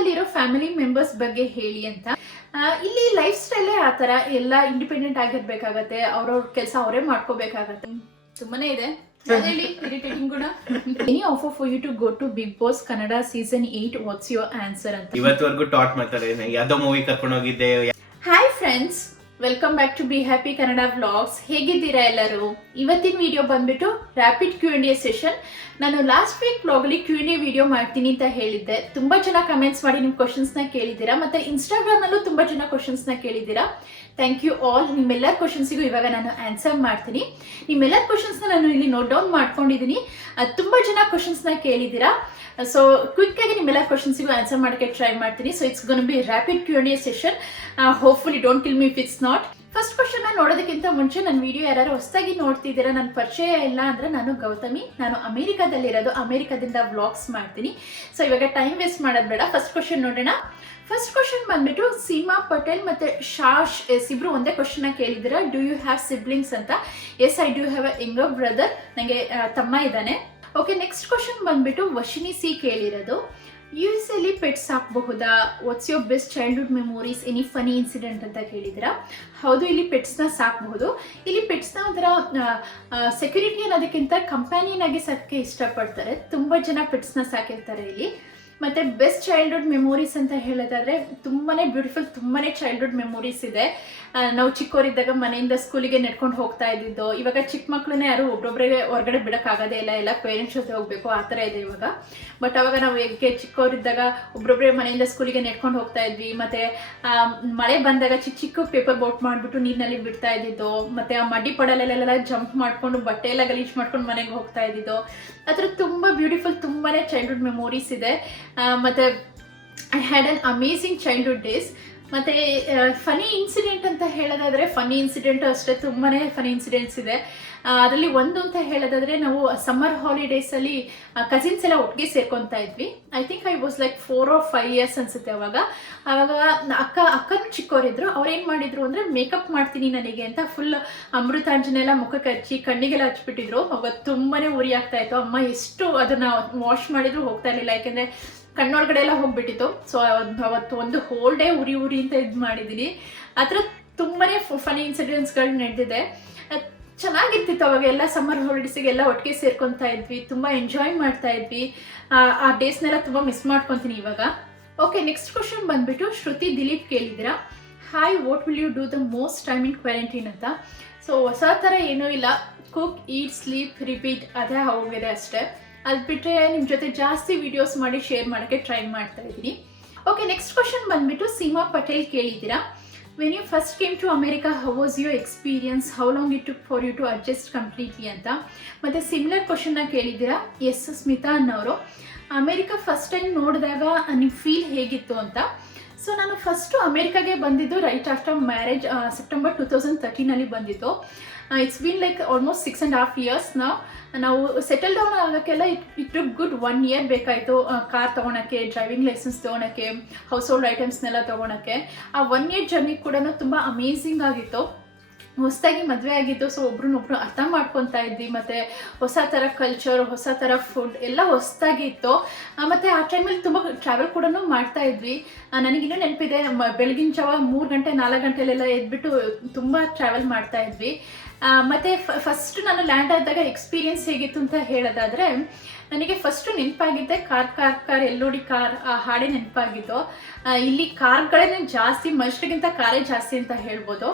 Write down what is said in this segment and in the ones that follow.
ಕುಟುಂಬದಲ್ಲಿರೋ family members ಬಗ್ಗೆ ಹೇಳಿ ಅಂತ. ಇಲ್ಲಿ ಲೈಫ್ ಸ್ಟೈಲೇ ಆ ಥರ ಎಲ್ಲ ಇಂಡಿಪೆಂಡೆಂಟ್ ಆಗಿರ್ಬೇಕಾಗತ್ತೆ, ಅವ್ರವ್ರ ಕೆಲಸ ಅವರೇ ಮಾಡ್ಕೋಬೇಕಾಗತ್ತೆ. ತುಂಬಾನೇ ಇದೆ ಇರಿಟೇಟಿಂಗ್ ಕೂಡ. Any offer for you to go to big Boss Kannada season 8, what's your answer ಅಂತ. ಇವತ್ತವರೆಗೂ ಟಾಟ್ ಮಾಡ್ತಾರೆ, ಯಾವ್ದೋ ಮೂವಿ ಕರ್ಕೊಂಡು ಹೋಗಿದ್ದೆ. Hi friends, welcome back to be happy Kannada vlogs. ಹೇಗಿದ್ದೀರಾ ಎಲ್ಲರೂ? ಇವತ್ತಿನ ವಿಡಿಯೋ ಬಂದ್ಬಿಟ್ಟು ರ್ಯಾಪಿಡ್ Q&A ಸೆಷನ್. ನಾನು ಲಾಸ್ಟ್ ವೀಕ್ ವ್ಲಾಗಲ್ಲಿ Q&A ವಿಡಿಯೋ ಮಾಡ್ತೀನಿ ಅಂತ ಹೇಳಿದ್ದೆ. ತುಂಬ ಜನ ಕಮೆಂಟ್ಸ್ ಮಾಡಿ ನಿಮ್ಮ ಕ್ವಶನ್ಸ್ನ ಕೇಳಿದ್ದೀರಾ, ಮತ್ತು ಇನ್ಸ್ಟಾಗ್ರಾಮಲ್ಲೂ ತುಂಬ ಜನ ಕ್ವಶನ್ಸ್ನ ಕೇಳಿದ್ದೀರಾ. Thank you all. ನಿಮ್ಮೆಲ್ಲರ ಕ್ವಶನ್ಸಿಗೂ ಇವಾಗ ನಾನು ಆನ್ಸರ್ ಮಾಡ್ತೀನಿ. ನಿಮ್ಮೆಲ್ಲರ ಕ್ವಶನ್ಸ್ನ ನಾನು ಇಲ್ಲಿ ನೋಟ್ ಡೌನ್ ಮಾಡ್ಕೊಂಡಿದ್ದೀನಿ. ತುಂಬ ಜನ ಕ್ವಶನ್ಸ್ನ ಕೇಳಿದ್ದೀರಾ, ಸೊ ಕ್ವಿಕ್ ಆಗಿ ನಿಮ್ಮೆಲ್ಲ ಕ್ವಶನ್ಸಿಗೂ ಆನ್ಸರ್ ಮಾಡೋಕ್ಕೆ ಟ್ರೈ ಮಾಡ್ತೀನಿ. So it's gonna be rapid Q&A session. Hopefully don't kill me if it's not. First question ನೋಡೋದಕ್ಕಿಂತ ಮುಂಚೆ ನನ್ನ ವಿಡಿಯೋ ಯಾರು ಹೊಸದಾಗಿ ನೋಡ್ತಿದ್ದೀರಾ, ನನ್ನ ಪರಿಚಯ ಇಲ್ಲ ಅಂದರೆ ನಾನು ಗೌತಮಿ, ನಾನು ಅಮೇರಿಕಾದಲ್ಲಿರೋದು, ಅಮೇರಿಕಾದಿಂದ ವ್ಲಾಗ್ಸ್ ಮಾಡ್ತೀನಿ. ಸೊ ಇವಾಗ ಟೈಮ್ ವೇಸ್ಟ್ ಮಾಡೋದು ಬೇಡ, ಫಸ್ಟ್ ಕ್ವಶನ್ ನೋಡೋಣ. ಫಸ್ಟ್ ಕ್ವಶನ್ ಬಂದ್ಬಿಟ್ಟು ಸೀಮಾ ಪಟೇಲ್ ಮತ್ತು ಶಾಶ್ ಇಬ್ರು ಒಂದೇ ಕ್ವಶನ್ನ ಕೇಳಿದ್ದೀರಾ, ಡೂ ಯು ಹ್ಯಾವ್ ಸಿಬ್ಲಿಂಗ್ಸ್ ಅಂತ. Yes, I do have a younger brother, ನನಗೆ ತಮ್ಮ ಇದ್ದಾನೆ. ಓಕೆ, ನೆಕ್ಸ್ಟ್ ಕ್ವಶನ್ ಬಂದ್ಬಿಟ್ಟು ವಶಿನಿ ಸಿ ಕೇಳಿರೋದು, ಯೂಸಲಿ ಪೆಟ್ಸ್ ಸಾಕಬಹುದಾ, what's your best childhood memories, any funny incident ಅಂತ ಕೇಳಿದ್ದೀರಾ. ಹೌದು, ಇಲ್ಲಿ ಪೆಟ್ಸ್ನ ಸಾಕಬಹುದು. ಇಲ್ಲಿ ಪೆಟ್ಸ್ನ ಒಂಥರ ಸೆಕ್ಯೂರಿಟಿ ಅನ್ನೋದಕ್ಕಿಂತ ಕಂಪ್ಯಾನಿಯನ್ ಆಗಿ ಸಾಕಕ್ಕೆ ಇಷ್ಟಪಡ್ತಾರೆ. ತುಂಬ ಜನ ಪೆಟ್ಸ್ನ ಸಾಕಿರ್ತಾರೆ ಇಲ್ಲಿ. ಮತ್ತು ಬೆಸ್ಟ್ ಚೈಲ್ಡ್ಹುಡ್ ಮೆಮೊರೀಸ್ ಅಂತ ಹೇಳೋದಾದರೆ ತುಂಬಾ ಬ್ಯೂಟಿಫುಲ್, ತುಂಬಾ ಚೈಲ್ಡ್ಹುಡ್ ಮೆಮೊರೀಸ್ ಇದೆ. ನಾವು ಚಿಕ್ಕವರಿದ್ದಾಗ ಮನೆಯಿಂದ ಸ್ಕೂಲಿಗೆ ನಡ್ಕೊಂಡು ಹೋಗ್ತಾ ಇದ್ದಿದ್ದು. ಇವಾಗ ಚಿಕ್ಕ ಮಕ್ಕಳನ್ನೇ ಯಾರು ಒಬ್ಬೊಬ್ಬರೇ ಹೊರಗಡೆ ಬಿಡೋಕ್ಕಾಗೋದೇ ಇಲ್ಲ, ಎಲ್ಲ ಪೇರೆಂಟ್ಸ್ ಜೊತೆ ಹೋಗಬೇಕು, ಆ ಥರ ಇದೆ ಇವಾಗ. ಬಟ್ ಅವಾಗ ನಾವು ಹೇಗೆ ಚಿಕ್ಕವರಿದ್ದಾಗ ಒಬ್ಬೊಬ್ಬರೇ ಮನೆಯಿಂದ ಸ್ಕೂಲಿಗೆ ನಡ್ಕೊಂಡು ಹೋಗ್ತಾ ಇದ್ವಿ. ಮತ್ತು ಮಳೆ ಬಂದಾಗ ಚಿಕ್ಕ ಚಿಕ್ಕ ಪೇಪರ್ ಬೋಟ್ ಮಾಡಿಬಿಟ್ಟು ನೀರಿನಲ್ಲಿ ಬಿಡ್ತಾ ಇದ್ದಿದ್ದು. ಮತ್ತು ಆ ಮಡ್ಡಿ ಪಡಲೆಲ್ಲ ಜಂಪ್ ಮಾಡಿಕೊಂಡು ಬಟ್ಟೆ ಎಲ್ಲ ಗಲೀಜು ಮಾಡ್ಕೊಂಡು ಮನೆಗೆ ಹೋಗ್ತಾ ಇದ್ದಿದ್ದು. ಆ ಥರ ತುಂಬ ಬ್ಯೂಟಿಫುಲ್, ತುಂಬಾ ಚೈಲ್ಡ್ಹುಡ್ ಮೆಮೊರೀಸ್ ಇದೆ. ಮತ್ತು I had an amazing childhood days. ಮತ್ತು ಫನಿ ಇನ್ಸಿಡೆಂಟ್ ಅಂತ ಹೇಳೋದಾದರೆ, ಫನಿ ಇನ್ಸಿಡೆಂಟು ಅಷ್ಟೇ ತುಂಬಾ ಫನಿ ಇನ್ಸಿಡೆಂಟ್ಸ್ ಇದೆ. ಅದರಲ್ಲಿ ಒಂದು ಅಂತ ಹೇಳೋದಾದರೆ, ನಾವು ಸಮ್ಮರ್ ಹಾಲಿಡೇಸಲ್ಲಿ ಕಸಿನ್ಸ್ ಎಲ್ಲ ಒಟ್ಟಿಗೆ ಸೇರ್ಕೊತಾ ಇದ್ವಿ. I think I was like 4 or 5 years ಅನಿಸುತ್ತೆ ಅವಾಗ. ಅಕ್ಕನ ಚಿಕ್ಕವರಿದ್ರು. ಅವ್ರು ಏನು ಮಾಡಿದ್ರು ಅಂದರೆ, ಮೇಕಪ್ ಮಾಡ್ತೀನಿ ನನಗೆ ಅಂತ ಫುಲ್ ಅಮೃತಾಂಜನ ಎಲ್ಲ ಮುಖಕ್ಕೆ ಹಚ್ಚಿ ಕಣ್ಣಿಗೆಲ್ಲ ಹಚ್ಬಿಟ್ಟಿದ್ರು. ಅವಾಗ ತುಂಬಾ ಉರಿ ಆಗ್ತಾ ಇತ್ತು. ಅಮ್ಮ ಎಷ್ಟು ಅದನ್ನು ವಾಶ್ ಮಾಡಿದ್ರು ಹೋಗ್ತಾ ಇರಲಿಲ್ಲ, ಯಾಕೆಂದರೆ ಕಣ್ಣೊಳಗಡೆ ಎಲ್ಲ ಹೋಗ್ಬಿಟ್ಟಿತ್ತು. ಸೊ ಅವತ್ತು ಒಂದು ಹೋಲ್ ಡೇ ಉರಿ ಅಂತ ಇದು ಮಾಡಿದ್ದೀನಿ. ಆ ಥರ ತುಂಬಾ ಫನಿ ಇನ್ಸಿಡೆಂಟ್ಸ್ಗಳು ನಡೆದಿದೆ. ಚೆನ್ನಾಗಿರ್ತಿತ್ತು ಅವಾಗ. ಎಲ್ಲ ಸಮ್ಮರ್ ಹಾಲಿಡೇಸಿಗೆಲ್ಲ ಒಟ್ಟಿಗೆ ಸೇರ್ಕೊತಾ ಇದ್ವಿ, ತುಂಬ ಎಂಜಾಯ್ ಮಾಡ್ತಾ ಇದ್ವಿ. ಆ ಡೇಸ್ನೆಲ್ಲ ತುಂಬ ಮಿಸ್ ಮಾಡ್ಕೊತೀನಿ ಇವಾಗ. ಓಕೆ, ನೆಕ್ಸ್ಟ್ ಕ್ವಶನ್ ಬಂದ್ಬಿಟ್ಟು ಶ್ರುತಿ ದಿಲೀಪ್ ಕೇಳಿದ್ದೀರಾ, hi, what will you do the most time in quarantine ಅಂತ. ಸೊ ಹೊಸ ಥರ ಏನೂ ಇಲ್ಲ, ಕುಕ್, ಈಟ್, ಸ್ಲೀಪ್, ರಿಪೀಟ್, ಅದೇ ಹೋಗಿದೆ ಅಷ್ಟೇ. ಅದು ಬಿಟ್ಟರೆ ನಿಮ್ಮ ಜೊತೆ ಜಾಸ್ತಿ ವಿಡಿಯೋಸ್ ಮಾಡಿ ಶೇರ್ ಮಾಡೋಕ್ಕೆ ಟ್ರೈ ಮಾಡ್ತಾ ಇದ್ದೀನಿ. ಓಕೆ, ನೆಕ್ಸ್ಟ್ ಕ್ವಶನ್ ಬಂದ್ಬಿಟ್ಟು ಸೀಮಾ ಪಟೇಲ್ ಕೇಳಿದ್ದೀರಾ, when you first came to America, how was your experience, how long it took for you to adjust completely ಅಂತ. ಮತ್ತು ಸಿಮಿಲರ್ ಕ್ವಶನ್ನ ಕೇಳಿದ್ದೀರಾ, ಎಸ್ ಸ್ಮಿತಾ ಅನ್ನೋರು, ಅಮೇರಿಕಾ ಫಸ್ಟ್ ಟೈಮ್ ನೋಡಿದಾಗ ನಿಮ್ಮ ಫೀಲ್ ಹೇಗಿತ್ತು ಅಂತ. ಸೊ ನಾನು ಫಸ್ಟು ಅಮೇರಿಕಾಗೆ ಬಂದಿದ್ದು ರೈಟ್ ಆಫ್ಟರ್ ಮ್ಯಾರೇಜ್, ಸೆಪ್ಟೆಂಬರ್ 2013 ಬಂದಿದ್ದು. It's been like almost 6.5 years ನಾವು ಸೆಟಲ್ ಡೌನ್ ಆಗೋಕ್ಕೆಲ್ಲ ಇಟ್ ಟುಕ್ ಗುಡ್ 1 year ಬೇಕಾಯಿತು. ಕಾರ್ ತೊಗೊಳಕ್ಕೆ, ಡ್ರೈವಿಂಗ್ ಲೈಸೆನ್ಸ್ ತೊಗೊಳಕ್ಕೆ, ಹೌಸ್ ಹೋಲ್ಡ್ ಐಟಮ್ಸ್ನೆಲ್ಲ ತೊಗೊಳಕ್ಕೆ. ಆ 1 year ಜರ್ನಿ ಕೂಡ ತುಂಬ ಅಮೇಝಿಂಗ್ ಆಗಿತ್ತು. ಹೊಸದಾಗಿ ಮದುವೆ ಆಗಿತ್ತು, ಸೊ ಒಬ್ರನ್ನೊಬ್ರು ಅರ್ಥ ಮಾಡ್ಕೊತಾ ಇದ್ವಿ. ಮತ್ತು ಹೊಸ ಥರ ಕಲ್ಚರ್, ಹೊಸ ಥರ ಫುಡ್ ಎಲ್ಲ ಹೊಸದಾಗಿತ್ತು. ಮತ್ತು ಆ ಟೈಮಲ್ಲಿ ತುಂಬ ಟ್ರಾವೆಲ್ ಕೂಡ ಮಾಡ್ತಾ ಇದ್ವಿ. ನನಗಿನ್ನೂ ನೆನಪಿದೆ, ಬೆಳಗಿನ ಜಾವ 3 ಗಂಟೆ 4 ಗಂಟೆಲೆಲ್ಲ ಎದ್ಬಿಟ್ಟು ತುಂಬ ಟ್ರಾವೆಲ್ ಮಾಡ್ತಾ ಇದ್ವಿ. ಮತ್ತು ಫಸ್ಟ್ ನಾನು ಲ್ಯಾಂಡ್ ಆದಾಗ ಎಕ್ಸ್ಪೀರಿಯನ್ಸ್ ಹೇಗಿತ್ತು ಅಂತ ಹೇಳೋದಾದರೆ, ನನಗೆ ಫಸ್ಟು ನೆನಪಾಗಿದ್ದೆ ಕಾರ್ ಎಲ್ಲೋಡಿ ಕಾರ್, ಆ ಹಾಡೇ ನೆನಪಾಗಿದ್ದು. ಇಲ್ಲಿ ಕಾರ್ಗಳೇ ಜಾಸ್ತಿ, ಮನುಷ್ಯರಿಗಿಂತ ಕಾರೇ ಜಾಸ್ತಿ ಅಂತ ಹೇಳ್ಬೋದು.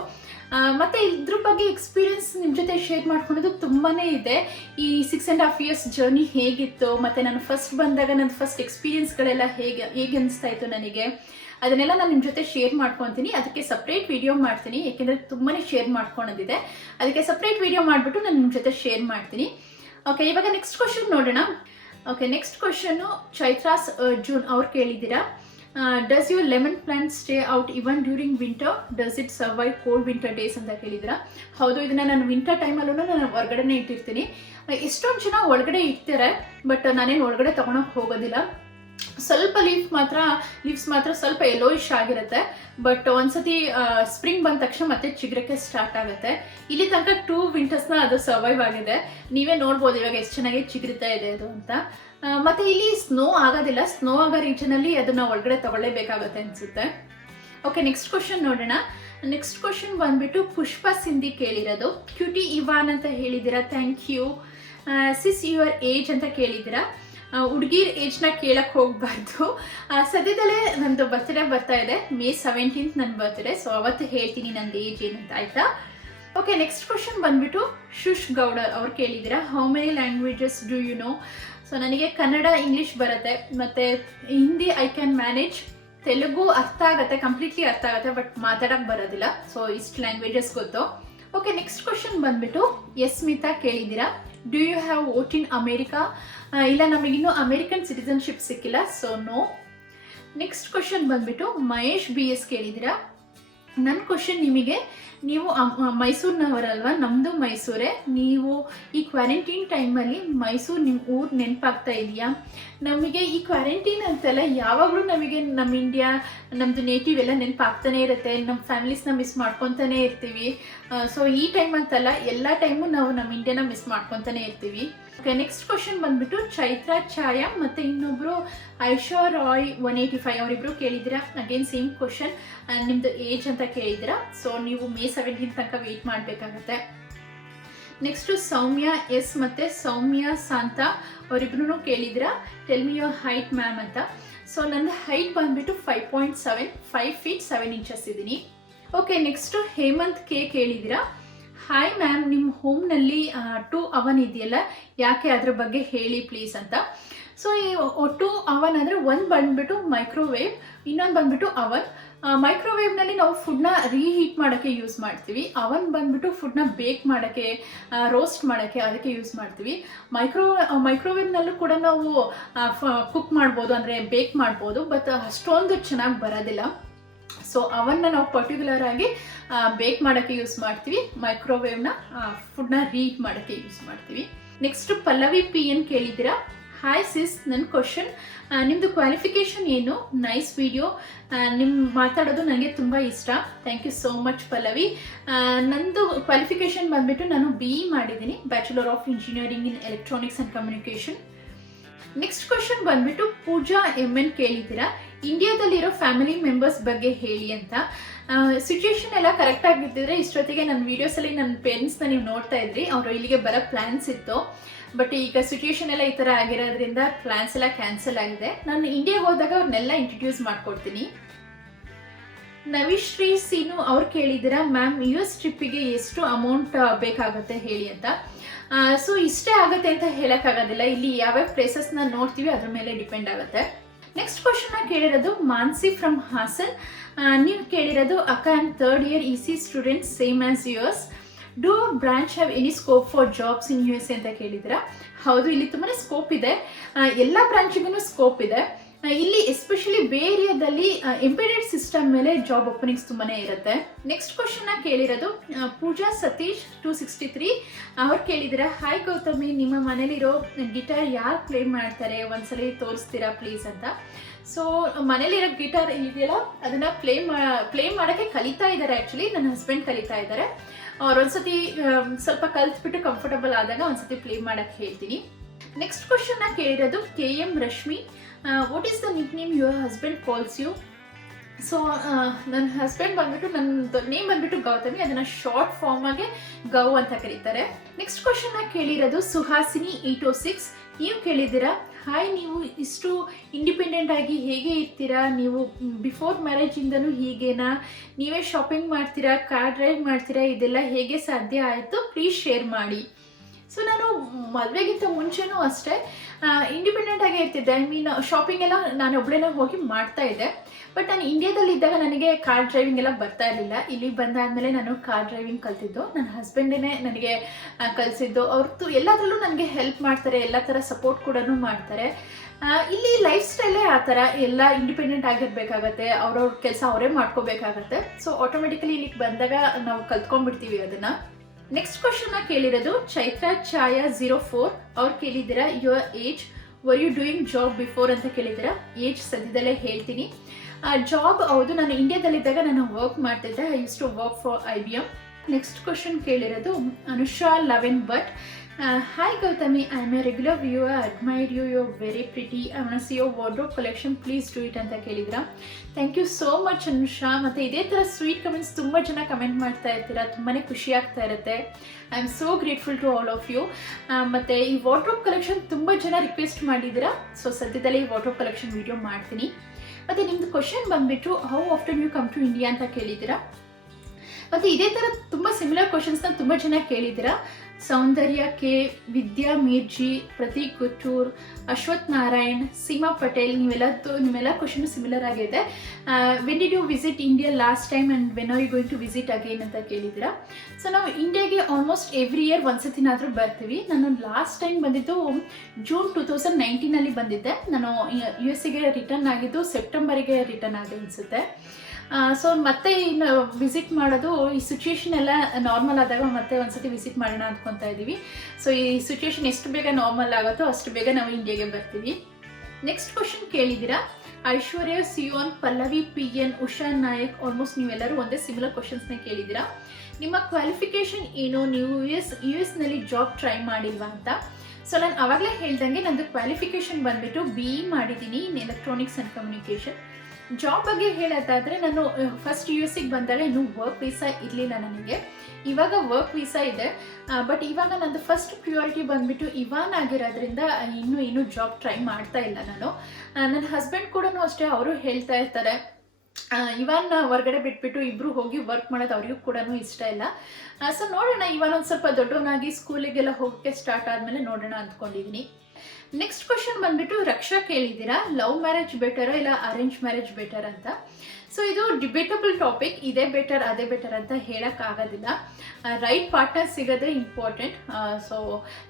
ಮತ್ತು ಇದ್ರ ಬಗ್ಗೆ ಎಕ್ಸ್ಪೀರಿಯನ್ಸ್ ನಿಮ್ಮ ಜೊತೆ ಶೇರ್ ಮಾಡ್ಕೊಳ್ಳೋದು ತುಂಬಾ ಇದೆ. ಈ 6.5 years ಜರ್ನಿ ಹೇಗಿತ್ತು, ಮತ್ತು ನಾನು ಫಸ್ಟ್ ಬಂದಾಗ ನನ್ನ ಫಸ್ಟ್ ಎಕ್ಸ್ಪೀರಿಯನ್ಸ್ಗಳೆಲ್ಲ ಹೇಗೆ ಅನಿಸ್ತಾ ಇತ್ತು ನನಗೆ, ಅದನ್ನೆಲ್ಲ ನಾನು ನಿಮ್ಮ ಜೊತೆ ಶೇರ್ ಮಾಡ್ಕೊತೀನಿ. ಅದಕ್ಕೆ ಸಪ್ರೇಟ್ ವಿಡಿಯೋ ಮಾಡ್ತೀನಿ, ಯಾಕೆಂದರೆ ತುಂಬಾ ಶೇರ್ ಮಾಡ್ಕೊಳೋದಿದೆ. ಅದಕ್ಕೆ ಸಪ್ರೇಟ್ ವಿಡಿಯೋ ಮಾಡಿಬಿಟ್ಟು ನಾನು ನಿಮ್ಮ ಜೊತೆ ಶೇರ್ ಮಾಡ್ತೀನಿ. ಓಕೆ, ಇವಾಗ ನೆಕ್ಸ್ಟ್ ಕ್ವಶನ್ ನೋಡೋಣ. Okay, next question Chaitra's Arjun ಅವ್ರು ಕೇಳಿದ್ದೀರಾ, does your lemon plant stay out even during winter, does it survive cold winter days ಅಂತ ಕೇಳಿದ್ದೀರಾ. ಹೌದು, ಇದನ್ನು ನಾನು ವಿಂಟರ್ ಟೈಮಲ್ಲೂ ನಾನು ಹೊರಗಡೆನೇ ಇಟ್ಟಿರ್ತೀನಿ. ಎಷ್ಟೊಂದು ಜನ ಒಳಗಡೆ ಇಡ್ತಾರೆ, ಬಟ್ ನಾನೇನು ಒಳಗಡೆ ತೊಗೊಳಕ್ಕೆ ಹೋಗೋದಿಲ್ಲ. ಸ್ವಲ್ಪ ಲೀವ್ಸ್ ಮಾತ್ರ ಸ್ವಲ್ಪ ಯೆಲ್ಲೋಯಿಶ್ ಆಗಿರುತ್ತೆ. ಬಟ್ ಒಂದ್ಸತಿ ಸ್ಪ್ರಿಂಗ್ ಬಂದ ತಕ್ಷಣ ಮತ್ತೆ ಚಿಗುರಕ್ಕೆ ಸ್ಟಾರ್ಟ್ ಆಗುತ್ತೆ. ಇಲ್ಲಿ ತನಕ 2 ವಿಂಟರ್ಸ್ನ ಅದು ಸರ್ವೈವ್ ಆಗಿದೆ. ನೀವೇ ನೋಡ್ಬೋದು ಇವಾಗ ಎಷ್ಟು ಚೆನ್ನಾಗಿ ಚಿಗುರಿತಾ ಇದೆ ಅದು ಅಂತ. ಮತ್ತೆ ಇಲ್ಲಿ ಸ್ನೋ ಆಗೋದಿಲ್ಲ. ಸ್ನೋ ಆಗೋ ರೀಜನಲ್ಲಿ ಅದನ್ನ ಒಳಗಡೆ ತಗೊಳ್ಳೇಬೇಕಾಗತ್ತೆ ಅನ್ಸುತ್ತೆ. ಓಕೆ, ನೆಕ್ಸ್ಟ್ ಕ್ವಶನ್ ನೋಡೋಣ. ನೆಕ್ಸ್ಟ್ ಕ್ವಶನ್ ಬಂದ್ಬಿಟ್ಟು ಪುಷ್ಪ ಸಿಂಧಿ ಕೇಳಿರೋದು. ಕ್ಯೂಟಿ ಇವಾನ್ ಅಂತ ಹೇಳಿದ್ದೀರಾ, thank you. Sis your age ಅಂತ ಕೇಳಿದ್ದೀರಾ. ಹುಡುಗಿರ್ ಏಜ್ನ ಕೇಳಕ್ಕೆ ಹೋಗಬಾರ್ದು. ಸದ್ಯದಲ್ಲೇ ನಂದು ಬರ್ತ್ಡೇ ಬರ್ತಾ ಇದೆ, May 17th ನನ್ನ ಬರ್ತ್ಡೇ. ಸೊ ಅವತ್ತು ಹೇಳ್ತೀನಿ ನಂದು ಏಜ್ ಏನಂತ, ಆಯ್ತಾ? ಓಕೆ, ನೆಕ್ಸ್ಟ್ ಕ್ವಶನ್ ಬಂದ್ಬಿಟ್ಟು ಶುಷ್ ಗೌಡರ್ ಅವ್ರು ಕೇಳಿದ್ದೀರಾ. How many languages do you know? So ನನಗೆ ಕನ್ನಡ, ಇಂಗ್ಲೀಷ್ ಬರುತ್ತೆ, ಮತ್ತು Hindi I can manage. Telugu ಅರ್ಥ ಆಗುತ್ತೆ, ಕಂಪ್ಲೀಟ್ಲಿ ಅರ್ಥ ಆಗುತ್ತೆ, ಬಟ್ ಮಾತಾಡೋಕ್ಕೆ ಬರೋದಿಲ್ಲ. ಸೊ ಇಷ್ಟು ಲ್ಯಾಂಗ್ವೇಜಸ್ ಗೊತ್ತು. ಓಕೆ, ನೆಕ್ಸ್ಟ್ ಕ್ವಶನ್ ಬಂದ್ಬಿಟ್ಟು ಸ್ಮಿತಾ ಕೇಳಿದ್ದೀರಾ. Do you have vote in America? ಇಲ್ಲ, ನಮಗಿನ್ನೂ ಅಮೇರಿಕನ್ ಸಿಟಿಸನ್ಶಿಪ್ ಸಿಕ್ಕಿಲ್ಲ, ಸೊ ನೋ. ನೆಕ್ಸ್ಟ್ ಕ್ವಶನ್ ಬಂದ್ಬಿಟ್ಟು ಮಹೇಶ್ BS ಕೇಳಿದ್ದೀರಾ. ನನ್ನ ಕ್ವಶನ್ ನಿಮಗೆ, ನೀವು ಮೈಸೂರಿನವರಲ್ವಾ? ನಮ್ಮದು ಮೈಸೂರೇ. ನೀವು ಈ ಕ್ವಾರಂಟೈನ್ ಟೈಮಲ್ಲಿ ಮೈಸೂರು ನಿಮ್ಮ ಊರು ನೆನಪಾಗ್ತಾ ಇದೆಯಾ? ನಮಗೆ ಈ ಕ್ವಾರಂಟೈನ್ ಅಂತೆಲ್ಲ ಯಾವಾಗಲೂ ನಮಗೆ ನಮ್ಮ ಇಂಡಿಯಾ, ನಮ್ಮದು ನೇಟಿವ್ ಎಲ್ಲ ನೆನಪಾಗ್ತಾನೆ ಇರುತ್ತೆ. ನಮ್ಮ ಫ್ಯಾಮಿಲೀಸ್ನ ಮಿಸ್ ಮಾಡ್ಕೊತಾನೆ ಇರ್ತೀವಿ. ಸೊ ಈ ಟೈಮ್ ಅಂತಲ್ಲ, ಎಲ್ಲ ಟೈಮು ನಾವು ನಮ್ಮ ಇಂಡಿಯಾನ ಮಿಸ್ ಮಾಡ್ಕೊತಾನೆ ಇರ್ತೀವಿ. ಓಕೆ, ನೆಕ್ಸ್ಟ್ ಕ್ವಶನ್ ಬಂದ್ಬಿಟ್ಟು ಚೈತ್ರ ಛಾಯಾ ಮತ್ತು ಇನ್ನೊಬ್ಬರು ಐಶಾ ರಾಯ್ 185 ಅವರಿಬ್ಬರು ಕೇಳಿದ್ದೀರಾ. ಅಗೇನ್ ಸೇಮ್ ಕ್ವಶನ್, ನಿಮ್ಮದು ಏಜ್ ಅಂತ ಕೇಳಿದ್ದೀರಾ. ಸೊ ನೀವು May 17 ತನಕ ವೆಯ್ಟ್ ಮಾಡಬೇಕಾಗತ್ತೆ. ನೆಕ್ಸ್ಟು ಸೌಮ್ಯ ಎಸ್ ಮತ್ತು ಸೌಮ್ಯ ಶಾಂತ ಅವರಿಬ್ರು ಕೇಳಿದ್ದೀರಾ. Tell me your height ma'am ಅಂತ. ಸೊ ನನ್ನ ಹೈಟ್ ಬಂದ್ಬಿಟ್ಟು 5.7, 5 feet 7 inches ಇದ್ದೀನಿ. ಓಕೆ, ನೆಕ್ಸ್ಟು ಹೇಮಂತ್ ಕೆ ಕೇಳಿದ್ದೀರಾ. ಹಾಯ್ ಮ್ಯಾಮ್, ನಿಮ್ಮ ಹೋಮ್ನಲ್ಲಿ 2 ಅವನ್ ಇದೆಯಲ್ಲ, ಯಾಕೆ ಅದ್ರ ಬಗ್ಗೆ ಹೇಳಿ ಪ್ಲೀಸ್ ಅಂತ. ಸೊ ಈ 2 ಅವನ್ ಅಂದರೆ ಒಂದು ಬಂದ್ಬಿಟ್ಟು ಮೈಕ್ರೋವೇವ್, ಇನ್ನೊಂದು ಬಂದ್ಬಿಟ್ಟು ಅವನ್. ಮೈಕ್ರೋವೇವ್ನಲ್ಲಿ ನಾವು ಫುಡ್ನ ರೀಹೀಟ್ ಮಾಡೋಕ್ಕೆ ಯೂಸ್ ಮಾಡ್ತೀವಿ. ಅವನ್ ಬಂದ್ಬಿಟ್ಟು ಫುಡ್ನ ಬೇಕ್ ಮಾಡೋಕ್ಕೆ, ರೋಸ್ಟ್ ಮಾಡೋಕ್ಕೆ, ಅದಕ್ಕೆ ಯೂಸ್ ಮಾಡ್ತೀವಿ. ಮೈಕ್ರೋವೇವ್ನಲ್ಲೂ ಕೂಡ ನಾವು ಕುಕ್ ಮಾಡ್ಬೋದು, ಅಂದರೆ ಬೇಕ್ ಮಾಡ್ಬೋದು, ಬಟ್ ಅಷ್ಟೊಂದು ಚೆನ್ನಾಗಿ ಬರೋದಿಲ್ಲ. ಸೊ ಅವನ್ನ ನಾವು ಪರ್ಟಿಕ್ಯುಲರ್ ಆಗಿ ಬೇಕ್ ಮಾಡೋಕ್ಕೆ ಯೂಸ್ ಮಾಡ್ತೀವಿ. ಮೈಕ್ರೋವೇವ್ನ ಫುಡ್ನ ರೀಹೀಟ್ ಮಾಡೋಕ್ಕೆ ಯೂಸ್ ಮಾಡ್ತೀವಿ. ನೆಕ್ಸ್ಟ್ ಪಲ್ಲವಿ PN ಕೇಳಿದ್ದೀರಾ. ಹಾಯ್ ಸಿಸ್, ನನ್ನ ಕ್ವಶನ್, ನಿಮ್ಮದು ಕ್ವಾಲಿಫಿಕೇಷನ್ ಏನು? ನೈಸ್ ವಿಡಿಯೋ, ನಿಮ್ಮ ಮಾತಾಡೋದು ನನಗೆ ತುಂಬ ಇಷ್ಟ. Thank you so much Pallavi. ನಂದು ಕ್ವಾಲಿಫಿಕೇಷನ್ ಬಂದುಬಿಟ್ಟು ನಾನು BE ಮಾಡಿದ್ದೀನಿ, bachelor of engineering in electronics and communication. Next question ಬಂದ್ಬಿಟ್ಟು ಪೂಜಾ MN ಕೇಳಿದ್ದೀರಾ. ಇಂಡಿಯಾದಲ್ಲಿರೋ ಫ್ಯಾಮಿಲಿ ಮೆಂಬರ್ಸ್ ಬಗ್ಗೆ ಹೇಳಿ ಅಂತ. ಸಿಚುವೇಶನ್ ಎಲ್ಲ ಕರೆಕ್ಟ್ ಆಗಿದ್ದಿದ್ರೆ ಇಷ್ಟೊತ್ತಿಗೆ ನನ್ನ ವೀಡಿಯೋಸಲ್ಲಿ ನನ್ನ ಪೇರೆಂಟ್ಸ್ನ ನೀವು ನೋಡ್ತಾ ಇದ್ರಿ. ಅವರು ಇಲ್ಲಿಗೆ ಬರೋ ಪ್ಲ್ಯಾನ್ಸ್ ಇತ್ತು, ಬಟ್ ಈಗ ಸಿಚುವೇಶನ್ ಎಲ್ಲ ಈ ಥರ ಆಗಿರೋದ್ರಿಂದ ಪ್ಲ್ಯಾನ್ಸ್ ಎಲ್ಲ ಕ್ಯಾನ್ಸಲ್ ಆಗಿದೆ. ನಾನು ಇಂಡಿಯಾಗೆ ಹೋದಾಗ ಅವ್ರನ್ನೆಲ್ಲ ಇಂಟ್ರೊಡ್ಯೂಸ್ ಮಾಡ್ಕೊಡ್ತೀನಿ. ನವಿಶ್ರೀ ಸೀನು ಅವ್ರು ಕೇಳಿದ್ದೀರಾ. ಮ್ಯಾಮ್, US ಟ್ರಿಪ್ಪಿಗೆ ಎಷ್ಟು ಅಮೌಂಟ್ ಬೇಕಾಗುತ್ತೆ ಹೇಳಿ ಅಂತ. ಸೊ ಇಷ್ಟೇ ಆಗುತ್ತೆ ಅಂತ ಹೇಳೋಕ್ಕಾಗೋದಿಲ್ಲ. ಇಲ್ಲಿ ಯಾವ್ಯಾವ ಪ್ಲೇಸಸ್ನ ನೋಡ್ತೀವಿ ಅದ್ರ ಮೇಲೆ ಡಿಪೆಂಡ್ ಆಗುತ್ತೆ. ನೆಕ್ಸ್ಟ್ ಕ್ವಶನ್ನ ಕೇಳಿರೋದು ಮಾನ್ಸಿ ಫ್ರಮ್ ಹಾಸನ್. ನೀವು ಕೇಳಿರೋದು ಅಕ್ಕ and 3rd year EC student same as US. Do branch have any scope for jobs in USA ಅಂತ ಕೇಳಿದ್ದೀರಾ. ಹೌದು, ಇಲ್ಲಿ ತುಂಬಾ ಸ್ಕೋಪ್ ಇದೆ. ಎಲ್ಲ ಬ್ರಾಂಚಿಗೂ ಸ್ಕೋಪ್ ಇದೆ. ಇಲ್ಲಿ ಎಸ್ಪೆಷಲಿ ಬೇ ಏರಿಯಾದಲ್ಲಿ ಎಂಬೆಡೆಡ್ ಸಿಸ್ಟಮ್ ಮೇಲೆ ಜಾಬ್ ಓಪನಿಂಗ್ಸ್ ತುಂಬಾ ಇರುತ್ತೆ. ನೆಕ್ಸ್ಟ್ ಕ್ವಶನ್ನ ಕೇಳಿರೋದು ಪೂಜಾ ಸತೀಶ್ 263 ಅವ್ರು ಕೇಳಿದ್ದೀರಾ. ಹಾಯ್ ಗೌತಮಿ, ನಿಮ್ಮ ಮನೇಲಿರೋ ಗಿಟಾರ್ ಯಾರು ಪ್ಲೇ ಮಾಡ್ತಾರೆ, ಒಂದ್ಸಲಿ ತೋರಿಸ್ತೀರಾ ಪ್ಲೀಸ್ ಅಂತ. ಸೊ ಮನೇಲಿರೋ ಗಿಟಾರ್ ಇದೆಯಲ್ಲ, ಅದನ್ನು ಪ್ಲೇ ಮಾಡೋಕ್ಕೆ ಕಲಿತಾ ಇದ್ದಾರೆ. ಆ್ಯಕ್ಚುಲಿ ನನ್ನ ಹಸ್ಬೆಂಡ್ ಕಲಿತಾ ಇದ್ದಾರೆ. ಅವ್ರು ಒಂದ್ಸತಿ ಸ್ವಲ್ಪ ಕಲಿತ್ಬಿಟ್ಟು ಕಂಫರ್ಟಬಲ್ ಆದಾಗ ಒಂದ್ಸತಿ ಪ್ಲೇ ಮಾಡೋಕ್ಕೆ ಹೇಳ್ತೀನಿ. ನೆಕ್ಸ್ಟ್ ಕ್ವಶನ್ನ ಕೇಳಿರೋದು KM Rashmi. What is the nickname your husband calls you? So ನನ್ನ ಹಸ್ಬೆಂಡ್ ಬಂದ್ಬಿಟ್ಟು, ನನ್ನ ನೇಮ್ ಬಂದ್ಬಿಟ್ಟು ಗೌತಮಿ, ಅದನ್ನು ಶಾರ್ಟ್ ಫಾರ್ಮಾಗೆ ಗೌ ಅಂತ ಕರೀತಾರೆ. ನೆಕ್ಸ್ಟ್ ಕ್ವಶನ್ನ ಕೇಳಿರೋದು ಸುಹಾಸಿನಿ 806. ನೀವು ಕೇಳಿದ್ದೀರಾ. ಹಾಯ್, ನೀವು ಇಷ್ಟು ಇಂಡಿಪೆಂಡೆಂಟ್ ಆಗಿ ಹೇಗೆ ಇರ್ತೀರಾ? ನೀವು ಬಿಫೋರ್ ಮ್ಯಾರೇಜಿಂದನೂ ಹೀಗೇನಾ? ನೀವೇ ಶಾಪಿಂಗ್ ಮಾಡ್ತೀರಾ, ಕಾರ್ ಡ್ರೈವ್ ಮಾಡ್ತೀರಾ? ಇದೆಲ್ಲ ಹೇಗೆ ಸಾಧ್ಯ ಆಯಿತು? ಪ್ಲೀಸ್ ಶೇರ್ ಮಾಡಿ. ಸೊ ನಾನು ಮದುವೆಗಿಂತ ಮುಂಚೆನೂ ಅಷ್ಟೇ ಇಂಡಿಪೆಂಡೆಂಟ್ ಆಗೇ ಇರ್ತಿದ್ದೆ. ಐ ಮೀನ್ ಶಾಪಿಂಗ್ ಎಲ್ಲ ನಾನು ಒಬ್ಬಳೇನೋ ಹೋಗಿ ಮಾಡ್ತಾ ಇದ್ದೆ. ಬಟ್ ನಾನು ಇಂಡಿಯಾದಲ್ಲಿ ಇದ್ದಾಗ ನನಗೆ ಕಾರ್ ಡ್ರೈವಿಂಗ್ ಎಲ್ಲ ಬರ್ತಾ ಇರಲಿಲ್ಲ. ಇಲ್ಲಿಗೆ ಬಂದಾದಮೇಲೆ ನಾನು ಕಾರ್ ಡ್ರೈವಿಂಗ್ ಕಲ್ತಿದ್ದು. ನನ್ನ ಹಸ್ಬೆಂಡೇ ನನಗೆ ಕಲಿಸಿದ್ದು. ಅವ್ರದ್ದು ಎಲ್ಲದರಲ್ಲೂ ನನಗೆ ಹೆಲ್ಪ್ ಮಾಡ್ತಾರೆ, ಎಲ್ಲ ಥರ ಸಪೋರ್ಟ್ ಕೂಡ ಮಾಡ್ತಾರೆ. ಇಲ್ಲಿ ಲೈಫ್ ಸ್ಟೈಲೇ ಆ ಥರ, ಎಲ್ಲ ಇಂಡಿಪೆಂಡೆಂಟ್ ಆಗಿರಬೇಕಾಗತ್ತೆ, ಅವ್ರವ್ರ ಕೆಲಸ ಅವರೇ ಮಾಡ್ಕೋಬೇಕಾಗತ್ತೆ. ಸೊ ಆಟೋಮೆಟಿಕಲಿ ಇಲ್ಲಿಗೆ ಬಂದಾಗ ನಾವು ಕಲ್ತ್ಕೊಂಡ್ಬಿಡ್ತೀವಿ ಅದನ್ನು. ನೆಕ್ಸ್ಟ್ ಕ್ವಶನ್ನ ಕೇಳಿರೋದು ಚೈತ್ರ ಛಾಯಾ 04 ಅವ್ರು ಕೇಳಿದ್ದೀರಾ. Your age were you doing job before ಅಂತ ಕೇಳಿದ್ದೀರಾ. ಏಜ್ ಸದ್ಯದಲ್ಲೇ ಹೇಳ್ತೀನಿ. ಜಾಬ್ ಹೌದು, ನಾನು ಇಂಡಿಯಾದಲ್ಲಿದ್ದಾಗ ನಾನು ವರ್ಕ್ ಮಾಡ್ತಿದ್ದೆ. I used to work for IBM. Next question ಕೇಳಿರೋದು Anusha Laven Bhat. Hi Gautami, I am a regular viewer, admire you, you are very pretty, I want to see your wardrobe collection, please do it ಅಂತ ಕೇಳಿದ್ರಾ. Thank you so much Anusha. ಮತ್ತು ಇದೇ ಥರ sweet comments ತುಂಬ ಜನ comment ಮಾಡ್ತಾ ಇರ್ತೀರಾ, ತುಂಬಾ ಖುಷಿ ಆಗ್ತಾ ಇರುತ್ತೆ. I am so grateful to all of you. ಮತ್ತು ಈ ವಾರ್ಡ್ರೋಬ್ ಕಲೆಕ್ಷನ್ ತುಂಬ ಜನ ರಿಕ್ವೆಸ್ಟ್ ಮಾಡಿದ್ದೀರಾ, ಸೊ ಸದ್ಯದಲ್ಲೇ ಈ ವಾರ್ಡ್ರೋಬ್ ಕಲೆಕ್ಷನ್ ವಿಡಿಯೋ ಮಾಡ್ತೀನಿ. ಮತ್ತು ನಿಮ್ಮದು ಕ್ವಶನ್ ಬಂದುಬಿಟ್ಟು how often you come to India ಅಂತ ಕೇಳಿದ್ದೀರಾ. ಮತ್ತು ಇದೇ ಥರ ತುಂಬ ಸಿಮಿಲರ್ ಕ್ವಶನ್ಸ್ನ ತುಂಬ ಜನ ಕೇಳಿದ್ದೀರಾ. ಸೌಂದರ್ಯ ಕೆ, ವಿದ್ಯಾ ಮೀರ್ಜಿ, ಪ್ರತೀಕ್ ಗುಟ್ಟೂರ್, ಅಶ್ವಥ್ ನಾರಾಯಣ್, ಸೀಮಾ ಪಟೇಲ್, ನಿಮ್ಮೆಲ್ಲ ಕ್ವಶನ್ ಸಿಮಿಲರ್ ಆಗಿದೆ. When did you visit India last time and when are you going to visit again ಅಂತ ಕೇಳಿದ್ದೀರಾ. ಸೊ ನಾವು ಇಂಡಿಯಾಗೆ ಆಲ್ಮೋಸ್ಟ್ ಎವ್ರಿ ಇಯರ್ ಒಂದ್ಸತಿನಾದರೂ ಬರ್ತೀವಿ. ನಾನು ಲಾಸ್ಟ್ ಟೈಮ್ ಬಂದಿದ್ದು ಜೂನ್ 2019 ಬಂದಿದ್ದೆ. ನಾನು USA ರಿಟರ್ನ್ ಆಗಿದ್ದು ಸೆಪ್ಟೆಂಬರಿಗೆ ರಿಟರ್ನ್ ಆಗಿ ಅನಿಸುತ್ತೆ. ಸೊ ಮತ್ತೆ ಇನ್ನು ವಿಸಿಟ್ ಮಾಡೋದು, ಈ ಸಿಚುವೇಶನ್ ಎಲ್ಲ ನಾರ್ಮಲ್ ಆದಾಗ ಮತ್ತೆ ಒಂದ್ಸತಿ ವಿಸಿಟ್ ಮಾಡೋಣ ಅಂದ್ಕೊತಾ ಇದ್ದೀವಿ. ಸೊ ಈ ಸಿಚುವೇಶನ್ ಎಷ್ಟು ಬೇಗ ನಾರ್ಮಲ್ ಆಗುತ್ತೋ ಅಷ್ಟು ಬೇಗ ನಾವು ಇಂಡಿಯಾಗೆ ಬರ್ತೀವಿ. ನೆಕ್ಸ್ಟ್ ಕ್ವಶನ್ ಕೇಳಿದ್ದೀರಾ. ಐಶ್ವರ್ಯ, ಸಿಯೋನ್, ಪಲ್ಲವಿ, PN, ಉಷಾ ನಾಯಕ್, ಆಲ್ಮೋಸ್ಟ್ ನೀವೆಲ್ಲರೂ ಒಂದೇ ಸಿಮಿಲರ್ ಕ್ವಶನ್ಸ್ನ ಕೇಳಿದ್ದೀರಾ. ನಿಮ್ಮ ಕ್ವಾಲಿಫಿಕೇಷನ್ ಏನು, ನೀವು US ನಲ್ಲಿ ಜಾಬ್ ಟ್ರೈ ಮಾಡಿಲ್ವಾ ಅಂತ. ಸೊ ನಾನು ಆವಾಗಲೇ ಹೇಳ್ದಂಗೆ ನಂದು ಕ್ವಾಲಿಫಿಕೇಷನ್ ಬಂದುಬಿಟ್ಟು BE ಮಾಡಿದ್ದೀನಿ ಇನ್ ಎಲೆಕ್ಟ್ರಾನಿಕ್ಸ್ ಆ್ಯಂಡ್ ಕಮ್ಯುನಿಕೇಷನ್. ಜಾಬ್ ಬಗ್ಗೆ ಹೇಳೋದಾದರೆ ನಾನು ಫಸ್ಟ್ USA ಬಂದಾಗ ಇನ್ನೂ ವರ್ಕ್ ವೀಸಾ ಇರಲಿಲ್ಲ ನನಗೆ. ಇವಾಗ ವರ್ಕ್ ವೀಸಾ ಇದೆ, ಬಟ್ ಇವಾಗ ನಂದು ಫಸ್ಟ್ ಪ್ರಿಯಾರಿಟಿ ಬಂದುಬಿಟ್ಟು ಇವಾನ್ ಆಗಿರೋದ್ರಿಂದ ಇನ್ನೂ ಜಾಬ್ ಟ್ರೈ ಮಾಡ್ತಾ ಇಲ್ಲ ನಾನು. ನನ್ನ ಹಸ್ಬೆಂಡ್ ಕೂಡ ಅಷ್ಟೇ, ಅವರು ಹೇಳ್ತಾ ಇರ್ತಾರೆ ಇವಾನ್ ಹೊರಗಡೆ ಬಿಟ್ಬಿಟ್ಟು ಇಬ್ಬರು ಹೋಗಿ ವರ್ಕ್ ಮಾಡೋದು ಅವ್ರಿಗೂ ಕೂಡ ಇಷ್ಟ ಇಲ್ಲ. ಸೊ ನೋಡೋಣ, ಇವಾನ್ ಒಂದು ಸ್ವಲ್ಪ ದೊಡ್ಡವನಾಗಿ ಸ್ಕೂಲಿಗೆಲ್ಲ ಹೋಗೋಕ್ಕೆ ಸ್ಟಾರ್ಟ್ ಆದಮೇಲೆ ನೋಡೋಣ ಅಂದ್ಕೊಂಡಿದ್ದೀನಿ. ನೆಕ್ಸ್ಟ್ ಕ್ವಶನ್ ಬಂದ್ಬಿಟ್ಟು ರಕ್ಷಾ ಕೇಳಿದ್ದೀರಾ. ಲವ್ ಮ್ಯಾರೇಜ್ ಬೆಟರಾ ಇಲ್ಲ ಅರೇಂಜ್ ಮ್ಯಾರೇಜ್ ಬೆಟರ್ ಅಂತ. ಸೊ ಇದು ಡಿಬೇಟಬಲ್ ಟಾಪಿಕ್. ಇದೇ ಬೆಟರ್ ಅದೇ ಬೆಟರ್ ಅಂತ ಹೇಳೋಕ್ಕಾಗೋದಿಲ್ಲ. ರೈಟ್ ಪಾರ್ಟ್ನರ್ ಸಿಗೋದೇ ಇಂಪಾರ್ಟೆಂಟ್. ಸೊ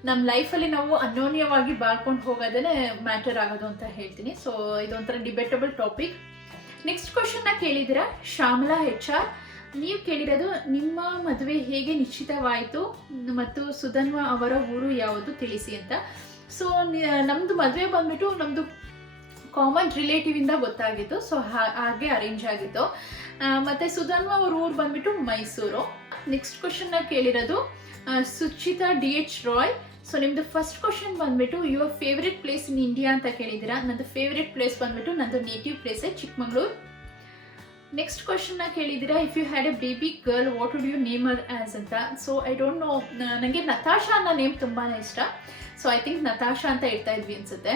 ನಮ್ಮ ಲೈಫಲ್ಲಿ ನಾವು ಅನ್ಯೋನ್ಯವಾಗಿ ಬಾಳ್ಕೊಂಡು ಹೋಗೋದೇ ಮ್ಯಾಟರ್ ಆಗೋದು ಅಂತ ಹೇಳ್ತೀನಿ. ಸೊ ಇದೊಂಥರ ಡಿಬೇಟಬಲ್ ಟಾಪಿಕ್. ನೆಕ್ಸ್ಟ್ ಕ್ವಶನ್ನ ಕೇಳಿದ್ದೀರಾ. ಶ್ಯಾಮಲಾ HR, ನೀವು ಕೇಳಿರೋದು ನಿಮ್ಮ ಮದುವೆ ಹೇಗೆ ನಿಶ್ಚಿತವಾಯಿತು ಮತ್ತು ಸುಧನ್ವ ಅವರ ಊರು ಯಾವುದು ತಿಳಿಸಿ ಅಂತ. ಸೊ ನಮ್ಮದು ಮದುವೆ ಬಂದ್ಬಿಟ್ಟು ನಮ್ಮದು ಕಾಮನ್ ರಿಲೇಟಿವಿಂದ ಗೊತ್ತಾಗಿತ್ತು. ಸೊ ಹಾಗೆ ಅರೇಂಜ್ ಆಗಿತ್ತು. ಮತ್ತು ಸುಧನ್ವ ಅವ್ರ ಊರು ಬಂದ್ಬಿಟ್ಟು ಮೈಸೂರು. ನೆಕ್ಸ್ಟ್ ಕ್ವಶನ್ನ ಕೇಳಿರೋದು ಸುಚಿತಾ DH ರಾಯ್. ಸೊ ನಿಮ್ಮದು ಫಸ್ಟ್ ಕ್ವಶನ್ ಬಂದ್ಬಿಟ್ಟು your favourite place in India ಅಂತ ಕೇಳಿದ್ದೀರಾ. ನಂದು ಫೇವ್ರೆಟ್ ಪ್ಲೇಸ್ ಬಂದ್ಬಿಟ್ಟು ನಂದು ನೇಟಿವ್ ಪ್ಲೇಸೇ ಚಿಕ್ಕಮಗಳೂರು. ನೆಕ್ಸ್ಟ್ ಕ್ವಶನ್ನ ಕೇಳಿದ್ದೀರಾ. If you had a baby girl what would you name her as ಅಂತ. ಸೊ ಐ ಡೋಂಟ್ ನೋ, ನನಗೆ ನತಾಶಾ ಅನ್ನೋ ನೇಮ್ ತುಂಬಾ ಇಷ್ಟ. ಸೊ ಐ ಥಿಂಕ್ ನತಾಶಾ ಅಂತ ಇಡ್ತಾ ಇದ್ವಿ ಅನ್ಸುತ್ತೆ.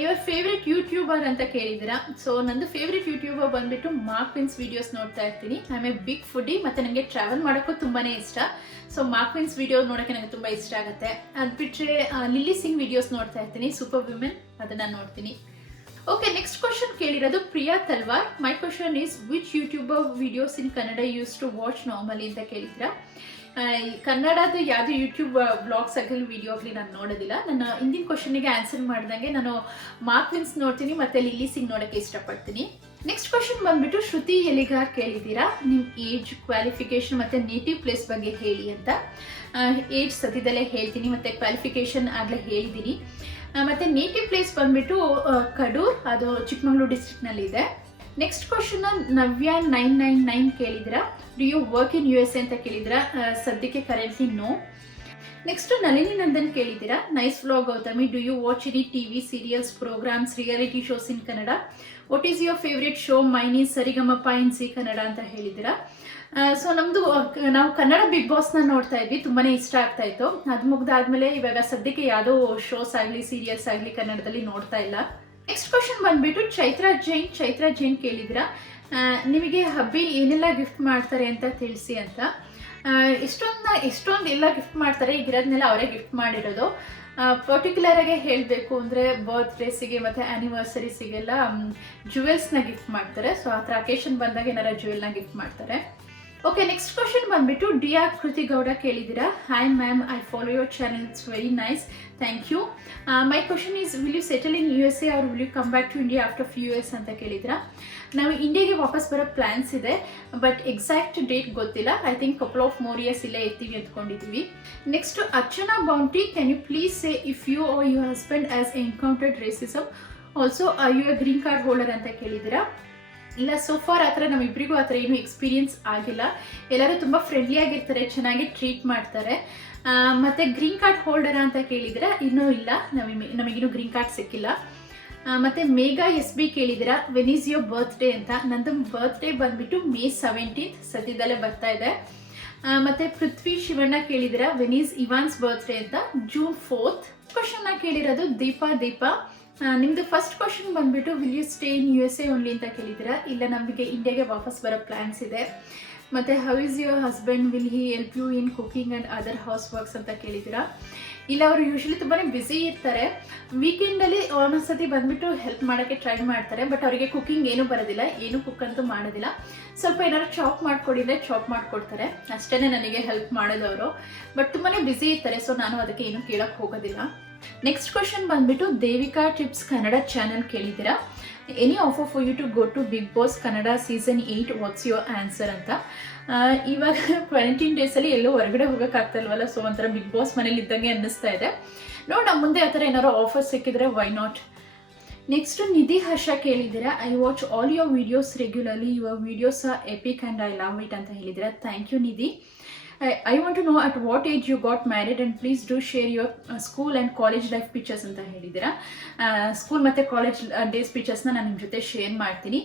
ಯುವರ್ ಫೇವ್ರೆಟ್ ಯೂಟ್ಯೂಬರ್ ಅಂತ ಕೇಳಿದ್ದೀರಾ. ಸೊ ನಂದು ಫೇವ್ರೆಟ್ ಯೂಟ್ಯೂಬರ್ ಬಂದ್ಬಿಟ್ಟು ಮಾರ್ಕ್ ವಿನ್ಸ್ ವೀಡಿಯೋಸ್ ನೋಡ್ತಾ ಇರ್ತೀನಿ. I am a big foodie, ಮತ್ತು ನನಗೆ ಟ್ರಾವೆಲ್ ಮಾಡೋಕ್ಕೂ ತುಂಬಾ ಇಷ್ಟ. ಸೊ ಮಾರ್ಕ್ ವಿನ್ಸ್ ವೀಡಿಯೋ ನೋಡೋಕ್ಕೆ ನನಗೆ ತುಂಬ ಇಷ್ಟ ಆಗುತ್ತೆ. ಅದು ಬಿಟ್ಟರೆ ಲಿಲ್ಲಿ ಸಿಂಗ್ ವೀಡಿಯೋಸ್ ನೋಡ್ತಾ ಇರ್ತೀನಿ, ಸೂಪರ್ ವಿಮೆನ್, ಅದನ್ನು ನೋಡ್ತೀನಿ. ಓಕೆ, ನೆಕ್ಸ್ಟ್ ಕ್ವಶನ್ ಕೇಳಿರೋದು Priya Talwar. My question is which YouTuber videos in Kannada used to watch normally ಅಂತ ಕೇಳಿದ್ದೀರಾ. ಕನ್ನಡದ ಯಾವುದು ಯೂಟ್ಯೂಬ್ ಬ್ಲಾಗ್ಸ್ ಆಗಲಿ ವಿಡಿಯೋ ಆಗಲಿ ನಾನು ನೋಡೋದಿಲ್ಲ. ನನ್ನ ಹಿಂದಿನ ಕ್ವಶನಿಗೆ ಆನ್ಸರ್ ಮಾಡಿದಂಗೆ ನಾನು ಮಾರ್ಕ್ ವಿನ್ಸ್ ನೋಡ್ತೀನಿ ಮತ್ತು ಲಿಲ್ಲಿ ಸಿಂಗ್ ನೋಡೋಕ್ಕೆ ಇಷ್ಟಪಡ್ತೀನಿ. ನೆಕ್ಸ್ಟ್ ಕ್ವಶನ್ ಬಂದ್ಬಿಟ್ಟು ಶ್ರುತಿ ಎಲಿಗಾರ್ ಕೇಳಿದ್ದೀರಾ. ನಿಮ್ಮ ಏಜ್, ಕ್ವಾಲಿಫಿಕೇಷನ್ ಮತ್ತು ನೇಟಿವ್ ಪ್ಲೇಸ್ ಬಗ್ಗೆ ಹೇಳಿ ಅಂತ. ಏಜ್ ಸದ್ಯದಲ್ಲೇ ಹೇಳ್ತೀನಿ ಮತ್ತು ಕ್ವಾಲಿಫಿಕೇಷನ್ ಆಗಲೇ ಹೇಳಿದ್ದೀನಿ. ಮತ್ತು ನೇಟಿವ್ ಪ್ಲೇಸ್ ಬಂದ್ಬಿಟ್ಟು ಕಡೂರ್, ಅದು ಚಿಕ್ಕಮಗಳೂರು ಡಿಸ್ಟ್ರಿಕ್ಟ್ನಲ್ಲಿದೆ. ನೆಕ್ಸ್ಟ್ ಕ್ವಶನ್ನ ನವ್ಯ 999 ಕೇಳಿದ್ದೀರಾ. Do you work in USA ಅಂತ ಕೇಳಿದ್ದೀರಾ. ಸದ್ಯಕ್ಕೆ currently no. Next Nalini Nandan ಕೇಳಿದ್ದೀರಾ. Nice vlog Gautami, do you watch any TV serials, programmes, reality shows in Kannada. What is your favourite show? Mine is Sarigamapa in Zee Kannada ಅಂತ ಹೇಳಿದ್ದೀರಾ. So ನಮ್ಮದು ನಾವು ಕನ್ನಡ ಬಿಗ್ ಬಾಸ್ನ ನೋಡ್ತಾ ಇದ್ವಿ, ತುಂಬಾ ಇಷ್ಟ ಆಗ್ತಾ ಇತ್ತು. ಅದು ಮುಗ್ದಾದ್ಮೇಲೆ ಇವಾಗ ಸದ್ಯಕ್ಕೆ ಯಾವುದೋ ಶೋಸ್ ಆಗಲಿ ಸೀರಿಯಲ್ಸ್ ಆಗಲಿ ಕನ್ನಡದಲ್ಲಿ ನೋಡ್ತಾ ಇಲ್ಲ. ನೆಕ್ಸ್ಟ್ ಕ್ವಶನ್ ಬಂದ್ಬಿಟ್ಟು ಚೈತ್ರಾ ಜೈನ್ ಕೇಳಿದ್ದೀರಾ. ನಿಮಗೆ ಹಬ್ಬಿ ಏನೆಲ್ಲ ಗಿಫ್ಟ್ ಮಾಡ್ತಾರೆ ಅಂತ ತಿಳಿಸಿ ಅಂತ. ಎಷ್ಟೊಂದು ಎಲ್ಲ ಗಿಫ್ಟ್ ಮಾಡ್ತಾರೆ, ಈಗಿರೋದನ್ನೆಲ್ಲ ಅವರೇ ಗಿಫ್ಟ್ ಮಾಡಿರೋದು. ಪರ್ಟಿಕ್ಯುಲರಾಗಿ ಹೇಳಬೇಕು ಅಂದರೆ ಬರ್ತ್ಡೇಸಿಗೆ ಮತ್ತು ಆ್ಯನಿವರ್ಸರೀಸಿಗೆಲ್ಲ ಜುವೆಲ್ಸ್ನ ಗಿಫ್ಟ್ ಮಾಡ್ತಾರೆ. ಸೊ ಆ ಥರ ಅಕೇಶನ್ ಬಂದಾಗ ಏನಾರ ಜುವೆಲ್ನ ಗಿಫ್ಟ್ ಮಾಡ್ತಾರೆ. ಓಕೆ, ನೆಕ್ಸ್ಟ್ ಕ್ವಶನ್ ಬಂದ್ಬಿಟ್ಟು ಡಿಯರ್ ಕೃತಿ ಗೌಡ ಕೇಳಿದ್ದೀರಾ. Hi ma'am, I follow your channel, it's very nice, thank you. My question is, will you settle in USA or will you come back to India after few years ಅಂತ ಕೇಳಿದ್ರಾ. ನಾವು ಇಂಡಿಯಾಗೆ ವಾಪಸ್ ಬರೋ plans ಇದೆ, but exact date ಗೊತ್ತಿಲ್ಲ. I think couple of more years ಇಲ್ಲೇ ಇರ್ತೀವಿ ಅಂದ್ಕೊಂಡಿದ್ದೀವಿ. Next Archana Bounty, can you please say if you are your husband as encountered racism, also are you a green card holder ಅಂತ ಕೇಳಿದ್ದೀರಾ. ಇಲ್ಲ, ಸೋಫಾರ್ ಆ ಥರ ನಮ್ಮಿಬ್ಬರಿಗೂ ಆ ಥರ ಏನೂ ಎಕ್ಸ್ಪೀರಿಯನ್ಸ್ ಆಗಿಲ್ಲ. ಎಲ್ಲರೂ ತುಂಬ ಫ್ರೆಂಡ್ಲಿ ಆಗಿರ್ತಾರೆ, ಚೆನ್ನಾಗಿ ಟ್ರೀಟ್ ಮಾಡ್ತಾರೆ. ಮತ್ತು ಗ್ರೀನ್ ಕಾರ್ಡ್ ಹೋಲ್ಡರ ಅಂತ ಕೇಳಿದರೆ ಇನ್ನೂ ಇಲ್ಲ, ನಮಗಿನ್ನೂ ಗ್ರೀನ್ ಕಾರ್ಡ್ ಸಿಕ್ಕಿಲ್ಲ. ಮತ್ತು ಮೇಘಾ SB ಕೇಳಿದ್ದೀರಾ, ವೆನ್ ಈಸ್ ಯುವರ್ ಬರ್ತ್ಡೇ ಅಂತ. ನಂದು ಬರ್ತ್ಡೇ ಬಂದುಬಿಟ್ಟು May 17th, ಸದ್ಯದಲ್ಲೇ ಬರ್ತಾ ಇದೆ. ಮತ್ತು ಪೃಥ್ವಿ ಶಿವಣ್ಣ ಕೇಳಿದ್ದೀರಾ, ವೆನ್ ಈಸ್ ಇವಾನ್ಸ್ ಬರ್ತ್ಡೇ ಅಂತ, June 4th. ಕ್ವಶನ್ನ ಕೇಳಿರೋದು ದೀಪಾ. ನಿಮ್ಮದು ಫಸ್ಟ್ ಕ್ವಶನ್ ಬಂದುಬಿಟ್ಟು will you stay in USA only ಅಂತ ಕೇಳಿದ್ದೀರಾ. ಇಲ್ಲ, ನಮಗೆ ಇಂಡಿಯಾಗೆ ವಾಪಸ್ ಬರೋ ಪ್ಲ್ಯಾನ್ಸ್ ಇದೆ. ಮತ್ತು how is your husband, will he help you in cooking and other house works ಅಂತ ಕೇಳಿದ್ದೀರಾ. ಇಲ್ಲ, ಅವರು ಯೂಶ್ವಲಿ ತುಂಬಾ ಬ್ಯುಸಿ ಇರ್ತಾರೆ. ವೀಕೆಂಡಲ್ಲಿ ಒಂದೊಂದ್ಸತಿ ಬಂದುಬಿಟ್ಟು ಹೆಲ್ಪ್ ಮಾಡೋಕ್ಕೆ ಟ್ರೈ ಮಾಡ್ತಾರೆ, ಬಟ್ ಅವರಿಗೆ ಕುಕಿಂಗ್ ಏನೂ ಬರೋದಿಲ್ಲ, ಏನೂ ಕುಕ್ ಅಂತೂ ಮಾಡೋದಿಲ್ಲ. ಸ್ವಲ್ಪ ಏನಾದ್ರು ಚಾಪ್ ಮಾಡಿಕೊಡಿದ್ರೆ ಚಾಪ್ ಮಾಡಿಕೊಡ್ತಾರೆ, ಅಷ್ಟೇ ನನಗೆ ಹೆಲ್ಪ್ ಮಾಡೋದವರು. ಬಟ್ ತುಂಬಾ ಬ್ಯುಸಿ ಇರ್ತಾರೆ, ಸೊ ನಾನು ಅದಕ್ಕೆ ಏನೂ ಕೇಳೋಕ್ಕೆ ಹೋಗೋದಿಲ್ಲ. ನೆಕ್ಸ್ಟ್ ಕ್ವಶನ್ ಬಂದುಬಿಟ್ಟು ದೇವಿಕಾ ಟಿಪ್ಸ್ ಕನ್ನಡ ಚಾನಲ್ ಕೇಳಿದ್ದೀರಾ. Any offer for you to go to big Boss Kannada season 8, what's your answer ಅಂತ. ಇವಾಗ ಕ್ವಾರಂಟೈನ್ ಡೇಸಲ್ಲಿ ಎಲ್ಲೂ ಹೊರಗಡೆ ಹೋಗೋಕ್ಕಾಗ್ತಲ್ವಲ್ಲ, ಸೊ ಒಂಥರ ಬಿಗ್ ಬಾಸ್ ಮನೇಲಿ ಇದ್ದಂಗೆ ಅನ್ನಿಸ್ತಾ ಇದೆ. ನೋಡೋಣ ಮುಂದೆ ಆ ಥರ ಏನಾದ್ರು ಆಫರ್ ಸಿಕ್ಕಿದ್ರೆ why not. Next Nidhi Harsha ಕೇಳಿದ್ದೀರಾ, I watch all your videos regularly, your videos are epic and I love it ಅಂತ ಹೇಳಿದ್ದೀರಾ. Thank you Nidhi. I want to know at what age you got married and please do share your school and college life pictures ಅಂತ ಹೇಳಿದ್ದೀರಾ. School ಮತ್ತು college days ಪಿಕ್ಚರ್ಸ್ನ ನಾನು ನಿಮ್ಮ ಜೊತೆ share ಮಾಡ್ತೀನಿ.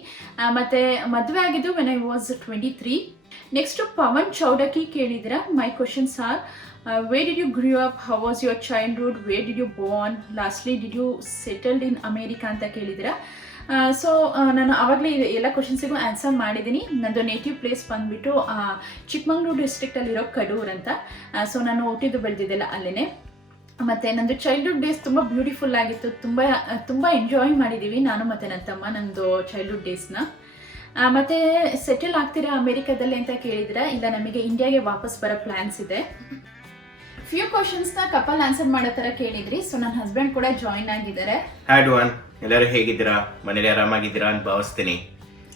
ಮತ್ತು ಮದುವೆ ಆಗಿದ್ದು when I was 23. Next Pavan Chowdaki ಕೇಳಿದ್ದೀರಾ, my questions are where did you grow up, how was your childhood, where did you born, lastly did you settled in America ಅಂತ ಕೇಳಿದ್ದೀರಾ. ಸೊ ನಾನು ಆವಾಗಲೇ ಎಲ್ಲ ಕ್ವಶನ್ಸಿಗೂ ಆನ್ಸರ್ ಮಾಡಿದ್ದೀನಿ. ನನ್ನದು ನೇಟಿವ್ ಪ್ಲೇಸ್ ಬಂದುಬಿಟ್ಟು ಚಿಕ್ಕಮಂಗ್ಳೂರು ಡಿಸ್ಟ್ರಿಕ್ಟಲ್ಲಿರೋ ಕಡೂರು ಅಂತ. ಸೊ ನಾನು ಹುಟ್ಟಿದ್ದು ಬೆಳೆದಿದ್ದೆಲ್ಲ ಅಲ್ಲೇ. ಮತ್ತು ನನ್ನದು ಚೈಲ್ಡ್ಹುಡ್ ಡೇಸ್ ತುಂಬ ಬ್ಯೂಟಿಫುಲ್ ಆಗಿತ್ತು, ತುಂಬ ಎಂಜಾಯ್ ಮಾಡಿದ್ದೀವಿ ನಾನು ಮತ್ತು ನನ್ನ ತಮ್ಮ ನನ್ನದು ಚೈಲ್ಡ್ಹುಡ್ ಡೇಸ್ನ. ಮತ್ತು ಸೆಟಲ್ ಆಗ್ತೀರಾ ಅಮೇರಿಕಾದಲ್ಲಿ ಅಂತ ಕೇಳಿದ್ರೆ, ಇಲ್ಲ, ನಮಗೆ ಇಂಡಿಯಾಗೆ ವಾಪಸ್ ಬರೋ ಪ್ಲ್ಯಾನ್ಸ್ ಇದೆ. ಫ್ಯೂ ಕ್ವಶನ್ಸ್ನ ಕಪಲ್ ಆನ್ಸರ್ ಮಾಡೋ ಥರ ಕೇಳಿದ್ರಿ, ಸೊ ನನ್ನ ಹಸ್ಬೆಂಡ್ ಕೂಡ ಜಾಯಿನ್ ಆಗಿದ್ದಾರೆ. ಹ್ಯಾಡ್ ಒನ್, ಎಲ್ಲರೂ ಹೇಗಿದ್ದೀರಾ, ಮನೇಲಿ ಆರಾಮಾಗಿದ್ದೀರಾ ಅಂತ ಭಾವಿಸ್ತೀನಿ.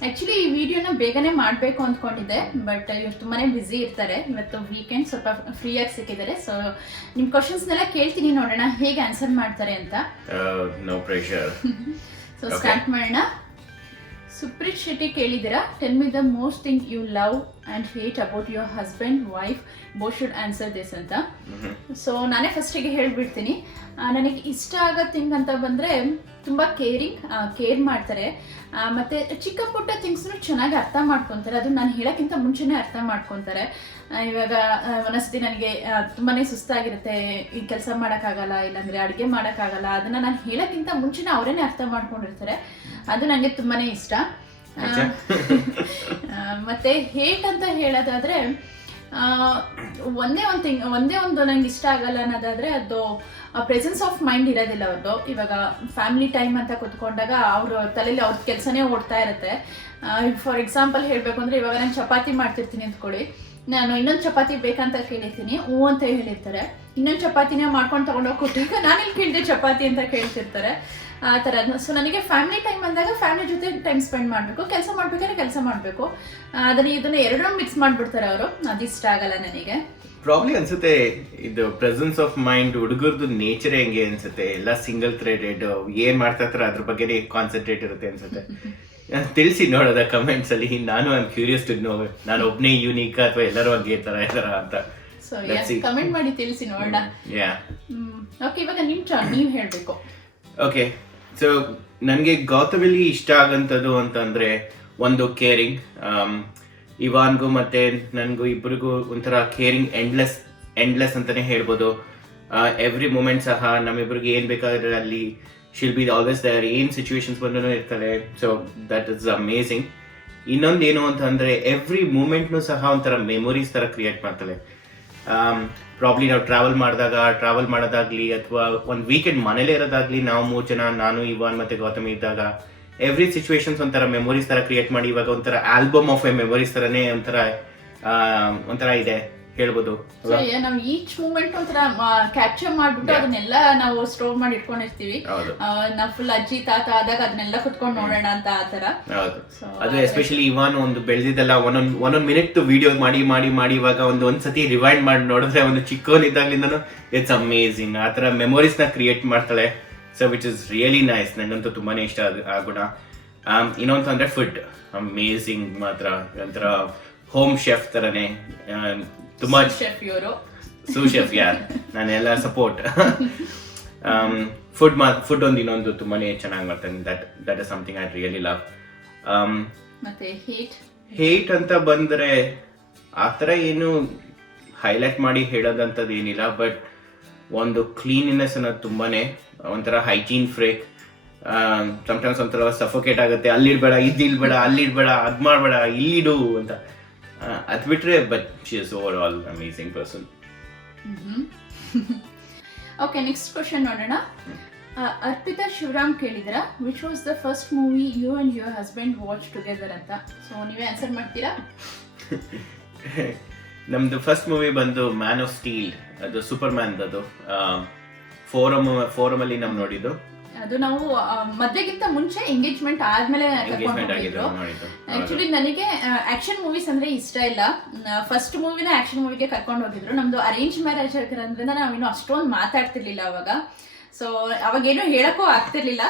ಆ್ಯಕ್ಚುಲಿ ಈ ವಿಡಿಯೋನ ಬೇಗನೆ ಮಾಡಬೇಕು ಅಂದ್ಕೊಂಡಿದ್ದೆ, ಬಟ್ ಇವ್ರು ತುಂಬಾ ಬ್ಯುಸಿ ಇರ್ತಾರೆ. ಇವತ್ತು ವೀಕೆಂಡ್ ಸ್ವಲ್ಪ ಫ್ರೀಯಾಗಿ ಸಿಕ್ಕಿದ್ದಾರೆ. ಸೊ ನಿಮ್ಮ ಕ್ವಶನ್ಸ್ನೆಲ್ಲ ಕೇಳ್ತೀನಿ, ನೋಡೋಣ ಹೇಗೆ ಆನ್ಸರ್ ಮಾಡ್ತಾರೆ ಅಂತ. No pressure. ಸೊ ಸ್ಟಾರ್ಟ್ ಮಾಡೋಣ. ಸುಪ್ರೀತ್ ಶೆಟ್ಟಿ ಕೇಳಿದ್ದೀರಾ, tell me the most thing you love and hate about your husband, wife, both should answer this ಅಂತ. ಸೊ ನಾನೇ ಫಸ್ಟಿಗೆ ಹೇಳ್ಬಿಡ್ತೀನಿ. ನನಗೆ ಇಷ್ಟ ಆಗೋ ಥಿಂಗ್ ಅಂತ ಬಂದರೆ ತುಂಬ ಕೇರ್ ಮಾಡ್ತಾರೆ. ಮತ್ತು ಚಿಕ್ಕ ಪುಟ್ಟ ಥಿಂಗ್ಸ್ನು ಚೆನ್ನಾಗಿ ಅರ್ಥ ಮಾಡ್ಕೊತಾರೆ. ಅದು ನಾನು ಹೇಳೋಕ್ಕಿಂತ ಮುಂಚೆನೇ ಅರ್ಥ ಮಾಡ್ಕೊತಾರೆ. ಇವಾಗ ಒಂದೊಂದ್ಸತಿ ನನಗೆ ತುಂಬಾ ಸುಸ್ತಾಗಿರುತ್ತೆ, ಈ ಕೆಲಸ ಮಾಡೋಕ್ಕಾಗಲ್ಲ, ಇಲ್ಲಾಂದರೆ ಅಡುಗೆ ಮಾಡೋಕ್ಕಾಗಲ್ಲ, ಅದನ್ನು ನಾನು ಹೇಳೋಕ್ಕಿಂತ ಮುಂಚೆನೇ ಅವರೇನೆ ಅರ್ಥ ಮಾಡ್ಕೊಂಡಿರ್ತಾರೆ. ಅದು ನನಗೆ ತುಂಬಾ ಇಷ್ಟ. ಮತ್ತು ಹೇಟ್ ಅಂತ ಹೇಳೋದಾದರೆ, ಒಂದೇ ಒಂದು ನಂಗೆ ಇಷ್ಟ ಆಗಲ್ಲ ಅನ್ನೋದಾದರೆ, ಅದು ಪ್ರೆಸೆನ್ಸ್ ಆಫ್ ಮೈಂಡ್ ಇರೋದಿಲ್ಲ ಅವ್ರದ್ದು. ಇವಾಗ ಫ್ಯಾಮಿಲಿ ಟೈಮ್ ಅಂತ ಕೂತ್ಕೊಂಡಾಗ ಅವ್ರ ತಲೆಯಲ್ಲಿ ಅವ್ರ ಕೆಲಸನೇ ಓಡ್ತಾ ಇರುತ್ತೆ. ಫಾರ್ ಎಕ್ಸಾಂಪಲ್ ಹೇಳಬೇಕು ಅಂದರೆ, ಇವಾಗ ನಾನು ಚಪಾತಿ ಮಾಡ್ತಿರ್ತೀನಿ ಅಂದ್ಕೊಳ್ಳಿ, ನಾನು ಇನ್ನೊಂದು ಚಪಾತಿ ಬೇಕಂತ ಕೇಳಿರ್ತೀನಿ, ಹ್ಞೂ ಅಂತ ಹೇಳಿರ್ತಾರೆ. ಇನ್ನೊಂದು ಚಪಾತಿನೇ ಮಾಡ್ಕೊಂಡು ತೊಗೊಂಡೋಗಿ ಕೊಟ್ಟು, ಈಗ ನಾನೆಲ್ಲಿ ಕೇಳಿದೆ ಚಪಾತಿ ಅಂತ ಕೇಳ್ತಿರ್ತಾರೆ. ಆ ಥರ. ಸೊ ನನಗೆ ಫ್ಯಾಮಿಲಿ ಟೈಮ್ ಅಂದಾಗ ಫ್ಯಾಮಿಲಿ ಜೊತೆ ಟೈಮ್ ಸ್ಪೆಂಡ್ ಮಾಡಬೇಕು, ಕೆಲಸ ಮಾಡಬೇಕಾದ್ರೆ ಕೆಲಸ ಮಾಡಬೇಕು. ಇದನ್ನ ಎರಡೂ ಮಿಕ್ಸ್ ಮಾಡಿಬಿಡ್ತಾರೆ ಅವರು, ಅದು ಇಷ್ಟ ಆಗಲ್ಲ ನನಗೆ. ಪ್ರಾಬ್ಲಿ ಅನ್ಸುತ್ತೆ ಇದು ಪ್ರೆಸೆನ್ಸ್ ಆಫ್ ಮೈಂಡ್ ಹುಡುಗರದು ನೇಚರ್ ಹೆಂಗೆ ಅನ್ಸುತ್ತೆ, ಎಲ್ಲ ಸಿಂಗಲ್ ಥ್ರೆಡೆಡ್, ಏನ್ ಮಾಡ್ತಾ ಇರ್ತಾರೆ ಅದ್ರ ಬಗ್ಗೆನೇ ಕಾನ್ಸಂಟ್ರೇಟ್ ಇರುತ್ತೆ ಅನ್ಸುತ್ತೆ. ತಿಳಿಸಿ ನೋಡೋದ ಕಮೆಂಟ್ಸ್ ಅಲ್ಲಿ. ನಾನು I am curious to know, ನಾನು ಒಬ್ಬನೇ ಯೂನಿಕ್ ಅಥವಾ ಎಲ್ಲರೂ ಹಂಗೆ ತರ ಇದಾರ ಅಂತ. ಕಮೆಂಟ್ ಮಾಡಿ ತಿಳಿಸಿ ನೋಡೋಣ. ಓಕೆ, ಇವಾಗ ನಿಮ್ಮ ಟರ್ನ್, ನೀವು ಹೇಳಬೇಕು. ಓಕೆ, ಸೊ ನನಗೆ ಗೌತಮಿಲಿ ಇಷ್ಟ ಆಗಂಥದ್ದು ಅಂತಂದರೆ ಒಂದು ಕೇರಿಂಗ್. ಇವಾನ್ಗೂ ಮತ್ತು ನನಗೂ ಇಬ್ಬರಿಗೂ ಒಂಥರ ಕೇರಿಂಗ್ ಎಂಡ್ಲೆಸ್ ಅಂತಲೇ ಹೇಳ್ಬೋದು. ಎವ್ರಿ ಮೂಮೆಂಟ್ ಸಹ ನಮ್ಮಿಬ್ಬರಿಗೆ ಏನು ಬೇಕಾದ್ರೆ ಅಲ್ಲಿ ಶಿಲ್ ಬಿ ಆಲ್ವೇಸ್ ದೇರ್, ಏನು ಸಿಚುವೇಶನ್ಸ್ ಬಂದರೂ ಇರ್ತಾರೆ. So that is amazing. ಇನ್ನೊಂದು ಏನು ಅಂತಂದರೆ ಎವ್ರಿ ಮೂಮೆಂಟ್ನೂ ಸಹ ಒಂಥರ ಮೆಮೊರೀಸ್ ಥರ ಕ್ರಿಯೇಟ್ ಮಾಡ್ತಾಳೆ. ಪ್ರಾಬ್ಲಿ ನಾವು ಟ್ರಾವೆಲ್ ಮಾಡೋದಾಗ್ಲಿ ಅಥವಾ ಒಂದು ವೀಕೆಂಡ್ ಮನೇಲೇ ಇರೋದಾಗ್ಲಿ, ನಾವು 3 ಜನ, ನಾನು, ಇವಾನ್ ಮತ್ತು ಗೌತಮಿ ಇದ್ದಾಗ ಎವ್ರಿ ಸಿಚುವೇಶನ್ಸ್ ಒಂಥರ ಮೆಮೊರೀಸ್ ಥರ ಕ್ರಿಯೇಟ್ ಮಾಡಿ, ಇವಾಗ ಒಂಥರ ಆಲ್ಬಮ್ ಆಫ್ ಎ ಮೆಮೊರೀಸ್ ಥರನೇ ಒಂಥರ ಒಂಥರ ಇದೆ ಹೇಳ್ಬೋದು. ನಾವು ಈಚ್ ಮೂಮೆಂಟ್ ಒಂಥರ ಕ್ಯಾಪ್ಚರ್ ಮಾಡ್ಬಿಟ್ಟು ಅದನ್ನೆಲ್ಲ ನಾವು ಸ್ಟೋರ್ ಮಾಡಿ ಇಟ್ಕೊಂಡಿರ್ತೀವಿ. ನಾವು ಫುಲ್ ಅಜ್ಜಿ ತಾತ ಆದಾಗ ಅದನ್ನೆಲ್ಲ ಕುತ್ಕೊಂಡು ನೋಡೋಣ ಅಂತ ಆತರ. ಹೌದು, ಅದು ಎಸ್ಪೆಷಲಿ ಇವಾನ್ ಒಂದು ಬೆಳೆದಿದ್ದೆಲ್ಲ ಒಂದೊಂದ್ ಮಿನಿಟ್ ವಿಡಿಯೋ ಮಾಡಿ ಮಾಡಿ ಮಾಡಿ ಇವಾಗ ಒಂದ್ಸತಿ ರಿವೈಂಡ್ ಮಾಡಿ ನೋಡಿದ್ರೆ ಒಂದು ಚಿಕ್ಕವನಿದ್ದಾಗ್ಲಿಂದನು ಇಟ್ಸ್ ಅಮೇಸಿಂಗ್. ಆ ತರ ಮೆಮೊರೀಸ್ ನ ಕ್ರಿಯೇಟ್ ಮಾಡ್ತಾಳೆ. So which is really nice. ನಂಗಂತೂ ತುಂಬಾನೇ ಇಷ್ಟ ಆ ಗುಣ. ಇನ್ನೊಂದು ಅಂದ್ರೆ ಫುಡ್ ಅಮೇಸಿಂಗ್ ಮಾತ್ರ. ಒಂಥರ ಹೋಮ್ ಶೆಫ್ ತರನೇ ತುಂಬಾ ಸೂ ಶೆಫ್ ಯಾರ್ ನಾನೆಲ್ಲ ಸಪೋರ್ಟ್. ಫುಡ್ ಒಂದು ಇನ್ನೊಂದು ತುಂಬಾನೇ ಚೆನ್ನಾಗಿ ಮಾಡ್ತಾನೆ. That is something I really love. ಮತ್ತೆ ಹೇಟ್ ಅಂತ ಬಂದ್ರೆ ಆತರ ಏನು ಹೈಲೈಟ್ ಮಾಡಿ ಹೇಳೋದಂಥದ್ದು ಏನಿಲ್ಲ. ಬಟ್ ಒಂದು ಕ್ಲೀನಿನೆಸ್ ಅನ್ನೋದು ತುಂಬಾನೇ ಒಂಥರ ಹೈಜೀನ್ ಫ್ರೇಕ್. ಸಮ್ಟೈಮ್ಸ್ ಒಂಥರ ಸಫೋಕೇಟ್ ಆಗುತ್ತೆ. ಅಲ್ಲಿಡ್ಬೇಡ, ಇದಿಲ್ಬೇಡ, ಅಲ್ಲಿಡ್ಬೇಡ, ಅದ್ ಮಾಡ್ಬೇಡ, ಇಲ್ಲಿಡು ಅಂತ. ಅದ್ ಬಿಟ್ರೆ but she is over all amazing person. Okay, next question ನೋಡೋಣ. ಅರ್ಪಿತಾ ಶಿವರಾಮ್ ಕೇಳಿದ್ರ which was the first movie you and your husband watch together ಅಂತ. ಸೊ ನೀವೇ ಆನ್ಸರ್ ಮಾಡ್ತೀರಾ? ನಮ್ದು ಫಸ್ಟ್ ಮೂವಿ ಬಂದು ಮ್ಯಾನ್ ಆಫ್ ಸ್ಟೀಲ್. ಅದು ಸೂಪರ್ ಮ್ಯಾನ್. ಅದು ಫೋರಮ್ ಅಲ್ಲಿ ನಾವು ನೋಡಿದ್ದು. ಅದು ನಾವು ಮದ್ವೆಗಿಂತ ಮುಂಚೆ ಎಂಗೇಜ್ಮೆಂಟ್ ಆದ್ಮೇಲೆ ಆಕ್ಚುಲಿ ನನಗೆ ಆಕ್ಷನ್ ಮೂವೀಸ್ ಅಂದ್ರೆ ಇಷ್ಟ ಇಲ್ಲ. ಫಸ್ಟ್ ಮೂವಿನ ಆಕ್ಷನ್ ಮೂವಿಗೆ ಕರ್ಕೊಂಡು ಹೋಗಿದ್ರು. ನಮ್ದು ಅರೇಂಜ್ ಮ್ಯಾರೇಜ್ ಆಗಿರೋದ್ರಿಂದ ನಾವಿನ್ನು ಅಷ್ಟೊಂದು ಮಾತಾಡ್ತಿರ್ಲಿಲ್ಲ ಅವಾಗ. ಸೊ ಅವಾಗೇನು ಹೇಳಕ್ಕೂ ಆಗ್ತಿರ್ಲಿಲ್ಲ.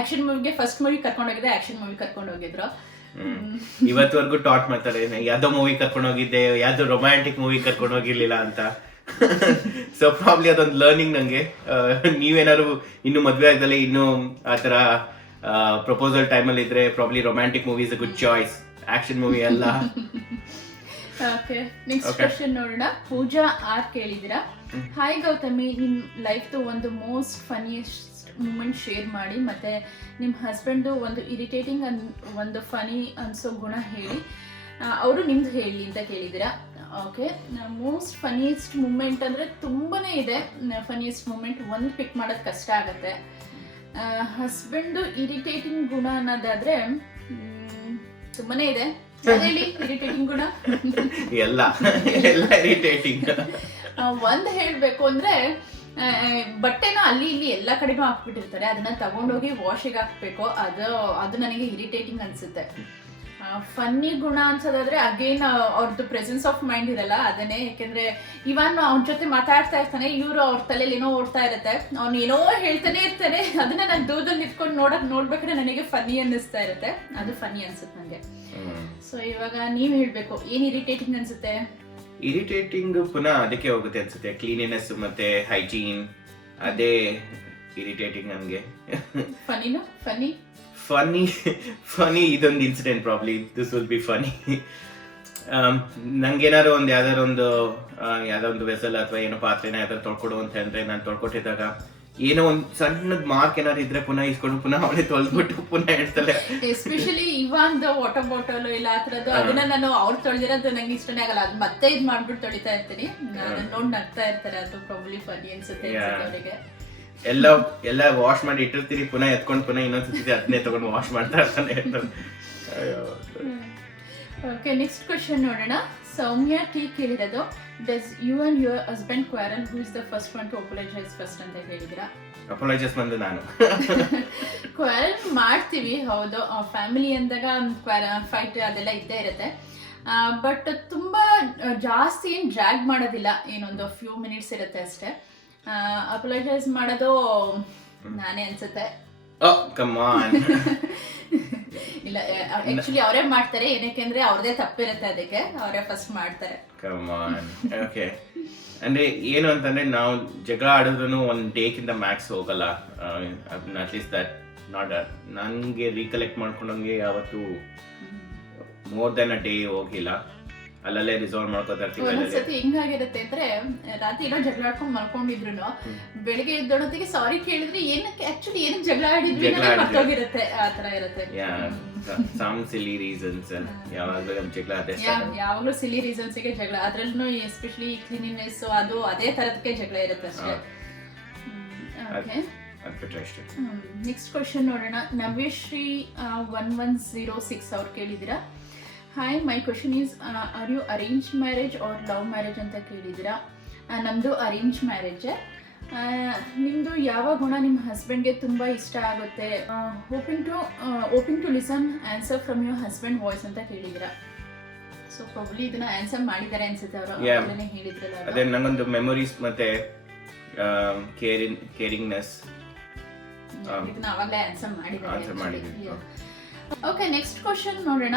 ಆಕ್ಷನ್ ಮೂವಿಗೆ ಫಸ್ಟ್ ಮೂವಿ ಕರ್ಕೊಂಡು ಹೋಗಿದ್ರೆ ಆಕ್ಷನ್ ಮೂವಿ ಕರ್ಕೊಂಡು ಹೋಗಿದ್ರು. ಇವತ್ತವರೆಗೂ ಟಾಟ್ ಮಾಡ್ತಾರೆ ಯಾವ್ದೋ ಮೂವಿ ಕರ್ಕೊಂಡು ಹೋಗಿದ್ದೆ, ಯಾವ್ದೋ ರೊಮ್ಯಾಂಟಿಕ್ ಮೂವಿ ಕರ್ಕೊಂಡು ಹೋಗಿರ್ಲಿಲ್ಲ ಅಂತ. ಸೊ ಪ್ರಾಬ್ಲಿ ಅದೊಂದು ಲರ್ನಿಂಗ್ ನಂಗೆ. ನೀವೇನಾದ್ರು ಇನ್ನು ಮದ್ವೆ ಆಗದಲ್ಲಿ ಇನ್ನು ಆತರ ಪ್ರಪೋಸಲ್ ಟೈಮಲ್ಲಿ ಇದ್ರೆ probably romantic movie is a good choice. Action movie ಅಲ್ಲ. ಓಕೆ, ನೆಕ್ಸ್ಟ್ ಕ್ವೆಶ್ಚನ್ ನೋಡೋಣ. ಪೂಜಾ ಆರ್ ಕೇಳಿದಿರಾ, ಹಾಯ್ ಗೌತಮಿ, ನಿಮ್ ಲೈಫ್ದು ಒಂದು ಮೋಸ್ಟ್ ಫನಿಯೆಸ್ಟ್ ಮೂಮೆಂಟ್ ಶೇರ್ ಮಾಡಿ, ಮತ್ತೆ ನಿಮ್ಮ ಹಸ್ಬೆಂಡ್ದು ಒಂದು ಇರಿಟೇಟಿಂಗ್ ಒಂದು ಫನಿ ಅನ್ಸೋ ಗುಣ ಹೇಳಿ, ಅವರು ನಿಮ್ದು ಹೇಳಿ ಅಂತ ಕೇಳಿದಿರಾ. ಓಕೆ, ಮೋಸ್ಟ್ ಫನಿಯೆಸ್ಟ್ ಮೂಮೆಂಟ್ ಅಂದರೆ ತುಂಬಾನೇ ಇದೆ. ಫನಿಯೆಸ್ಟ್ ಮೂಮೆಂಟ್ ಒಂದು ಪಿಕ್ ಮಾಡೋದು ಕಷ್ಟ ಆಗುತ್ತೆ. ಹಸ್ಬೆಂಡು ಇರಿಟೇಟಿಂಗ್ ಗುಣ ಅನ್ನೋದಾದ್ರೆ ತುಂಬಾನೇ ಇದೆ. ಹೇಳಿ ಇರಿಟೇಟಿಂಗ್ ಗುಣ. ಎಲ್ಲ ಇರಿಟೇಟಿಂಗ್. ಒಂದು ಹೇಳಬೇಕು ಅಂದ್ರೆ ಬಟ್ಟೆನ ಅಲ್ಲಿ ಇಲ್ಲಿ ಎಲ್ಲ ಕಡೆನೂ ಹಾಕ್ಬಿಟ್ಟಿರ್ತಾರೆ. ಅದನ್ನ ತಗೊಂಡೋಗಿ ವಾಶಿಗೆ ಹಾಕ್ಬೇಕು. ಅದು ನನಗೆ ಇರಿಟೇಟಿಂಗ್ ಅನ್ಸುತ್ತೆ. ಫನ್ನಿ ಗುಣ ಅನ್ಸೋದಾದ್ರೆ ಅಗೇನ್ ಅವ್ರದ್ದು ಪ್ರೆಸೆನ್ಸ್ ಆಫ್ ಮೈಂಡ್ ಇರಲ್ಲ. ಅದನ್ನೇ, ಯಾಕೆಂದ್ರೆ ಇವನ್ ಅವ್ನ ಜೊತೆ ಮಾತಾಡ್ತಾ ಇರ್ತಾನೆ, ಇವ್ರು ಅವ್ರ ತಲೆಯಲ್ಲಿ ಏನೋ ಓಡ್ತಾ ಇರತ್ತೆ, ಅವ್ನು ಏನೋ ಹೇಳ್ತಾನೆ ಇರ್ತಾನೆ. ಅದನ್ನ ನಾನು ದೂರದಲ್ಲಿ ನಿಂತ್ಕೊಂಡು ನೋಡ್ಬೇಕಾದ್ರೆ ನನಗೆ ಫನ್ನಿ ಅನ್ನಿಸ್ತಾ ಇರುತ್ತೆ. ಅದು ಫನ್ನಿ ಅನ್ಸುತ್ತೆ ನಂಗೆ. ಸೊ ಇವಾಗ ನೀವ್ ಹೇಳ್ಬೇಕು, ಏನ್ ಇರಿಟೇಟಿಂಗ್ ಅನ್ಸುತ್ತೆ? ಇರಿಟೇಟಿಂಗ್ ಪುನಃ ಅದಕ್ಕೆ ಹೋಗುತ್ತೆ ಅನ್ಸುತ್ತೆ, ಕ್ಲೀನಿನೆಸ್ ಮತ್ತೆ ಹೈಜೀನ್. ಅದೇ ಇರಿಟೇಟಿಂಗ್ ನನ್ಗೆ. ಫನಿ ಇದೊಂದು incident, probably this will be funny. ನಂಗೇನಾದ್ರು ಯಾವ್ದಾದ್ರು ಒಂದು ವೆಸಲ್ ಅಥವಾ ಏನೋ ಪಾತ್ರೆನ ಯಾವ್ದಾದ್ರು ತೊಳ್ಕೊಡು ಅಂತ ಅಂದ್ರೆ ನಾನು ತೊಳ್ಕೊಟ್ಟಿದ್ದಾಗ ಏನೋ ಒಂದ್ ಸಣ್ಣದ್ ಮಾರ್ಕ್ ಏನಾದ್ರು ಇದ್ರೆ ಪುನಃ ಇಸ್ಕೊಂಡು ಪುನಃ ಅವಳೆ ತೊಳ್ದ್ಬಿಟ್ಟು ಪುನಃ ಇಡ್ತಾಳೆ. ಎಸ್ಪೆಷಲಿ ಇವಾಂದು ವಾಟರ್ ಬಾಟಲ್ ಇಲ್ಲ ಆ ತರದ್ದು, ಅದನ್ನ ನಾನು ಅವ್ರು ತೊಳೆದಿರೋದು ನಂಗೆ ಇಷ್ಟನೇ ಆಗಲ್ಲ. ಅದು ಮತ್ತೆ ಇದ್ ಮಾಡ್ಬಿಟ್ಟು ತೊಳಿತಾ ಇರ್ತೀನಿ. ಅದನ್ನ ನೋಡಿ ನಗ್ತಾ ಇರ್ತಾರೆ. ಅದು ಪ್ರಾಬ್ಲಿ ಫನಿ ಅನ್ಸುತ್ತೆ ಅವರಿಗೆ. ಎಲ್ಲ ವಾಶ್ ಮಾಡಿ ಇಟ್ಟಿರ್ತೀರಿ, ಪುನಃ ಎತ್ಕೊಂಡು ಪುನಃ ಇನ್ನೊಂದ್ಸತಿ ಅದನ್ನೇ ತಗೊಂಡು ವಾಶ್ ಮಾಡ್ತಾ ಇರ್ತಾನೆ. ಓಕೆ, ನೆಕ್ಸ್ಟ್ ಕ್ವೆಶ್ಚನ್ ನೋಡೋಣ. ಸೌಮ್ಯ ಟಿ ಕೇಳಿರೋದು, does you and your husband quarrel, who is the first one to apologises first ಅಂತ ಹೇಳಿದ್ರ? ಅಪೋಲೈಜೈಸ್ ಬಂದು ನಾನು. ಕ್ವಾರಲ್ ಮಾಡ್ತೀವಿ, ಹೌದು. ಫ್ಯಾಮಿಲಿ ಅಂದಾಗ ಫೈಟ್ ಅದೆಲ್ಲ ಇದ್ದೇ ಇರುತ್ತೆ. ಬಟ್ ತುಂಬಾ ಜಾಸ್ತಿ ಏನು ಡ್ರ್ಯಾಗ್ ಮಾಡೋದಿಲ್ಲ, ಏನೊಂದು ಫ್ಯೂ ಮಿನಿಟ್ಸ್ ಇರುತ್ತೆ ಅಷ್ಟೇ. ಅಪೋಲೈಜೈಸ್ ಮಾಡೋದು ನಾನೇ ಅನ್ಸುತ್ತೆ. ಇಲ್ಲ, ಆಕ್ಚುಲಿ ಅವರೇ ಮಾಡ್ತಾರೆ. ಏನಕ್ಕೆ ಅಂದ್ರೆ ಅವ್ರದೇ ತಪ್ಪಿರುತ್ತೆ, ಅದಕ್ಕೆ ಅವರೇ ಫಸ್ಟ್ ಮಾಡ್ತಾರೆ. ಓಕೆ, ಅಂದ್ರೆ ಏನು ಅಂತಂದ್ರೆ ನಾವು ಜಗಳ ಆಡಿದ್ರು ಒಂದ್ ಡೇಕಿಂತ ಮ್ಯಾಕ್ಸ್ ಹೋಗಲ್ಲ. ಅಟ್ಲೀಸ್ಟ್ ದಟ್ ನಾಟ್ ನನ್ಗೆ ರೀಕಲೆಕ್ಟ್ ಮಾಡ್ಕೊಂಡಂಗೆ ಯಾವತ್ತು ಮೋರ್ ದೆನ್ ಅ ಡೇ ಹೋಗಿಲ್ಲ. ಅಲ್ಲಲ್ಲೇ ರಿಸಾಲ್ವ್ ಮಾಡ್ಕೋತಾ ಇರ್ತೀವಿ. ಒಂದ್ಸತಿ ಹಿಂಗಾಗಿರುತ್ತೆ ಅಂದ್ರೆ ರಾತ್ರಿ ಏನೋ ಜಗಳ ಆಡ್ಕೊಂಡು ಮಲ್ಕೊಂಡಿದ್ರು ಬೆಳಿಗ್ಗೆ ಎದ್ದೊಳೊತ್ತಿಗೆ ಸಾರಿ ಕೇಳಿದ್ರೆ ಏನಕ್ಕೆ ಆಕ್ಚುಲಿ ಏನಕ್ಕೆ ಜಗಳ ಆಡಿದ್ವಿ ಮರ್ತೋಗಿರುತ್ತೆ. ಆ ತರ ಇರುತ್ತೆ. Some silly reasons. ಯಾವಾಗ್ಲೂ ಸಿಲಿ ರೀಸನ್ಸ್ ಗೆ ಜಗಳ. ಅದ್ರಲ್ಲೂ ಎಸ್ಪೆಷಲಿ ಕ್ಲೀನಿನೆಸ್ ಅದು ಅದೇ ತರದಕ್ಕೆ ಜಗಳ ಇರುತ್ತೆ ಅಷ್ಟೇ. ನೆಕ್ಸ್ಟ್ ಕ್ವಶನ್ ನೋಡೋಣ. ನವ್ಯಶ್ರೀ 1106 ಅವ್ರು ಕೇಳಿದಿರಾ, hi, my question is are you arrange marriage or love marriage ಅಂತ ಕೇಳಿದ್ದೀರಾ. ನಮ್ಮದು ಅರೇಂಜ್ ಮ್ಯಾರೇಜ್. ನಿಮ್ಮದು ಯಾವ ಗುಣ ನಿಮ್ಮ ಹಸ್ಬೆಂಡ್ಗೆ ತುಂಬ ಇಷ್ಟ ಆಗುತ್ತೆ? Hoping to listen answer from your husband voice ಅಂತ ಕೇಳಿದ್ದೀರಾ. ಸೊ ಪ್ರಾಬ್ಲಿ ಇದನ್ನ ಆನ್ಸರ್ ಮಾಡಿದ್ದಾರೆ ಅನ್ಸುತ್ತೆ ಅವರು. ಹೇಳಿದ್ರಲ್ಲ, ಅದೇ ನಂಗೊಂದು ಮೆಮೊರೀಸ್ ಮತ್ತೆ ಕೇರಿಂಗ್ನೆಸ್ ಇದನ್ನ ಅವಾಗಲೇ ಆನ್ಸರ್ ಆನ್ಸರ್ ಮಾಡಿದ್ದೀವಿ. ಓಕೆ, ನೆಕ್ಸ್ಟ್ ಕ್ವಶನ್ ನೋಡೋಣ.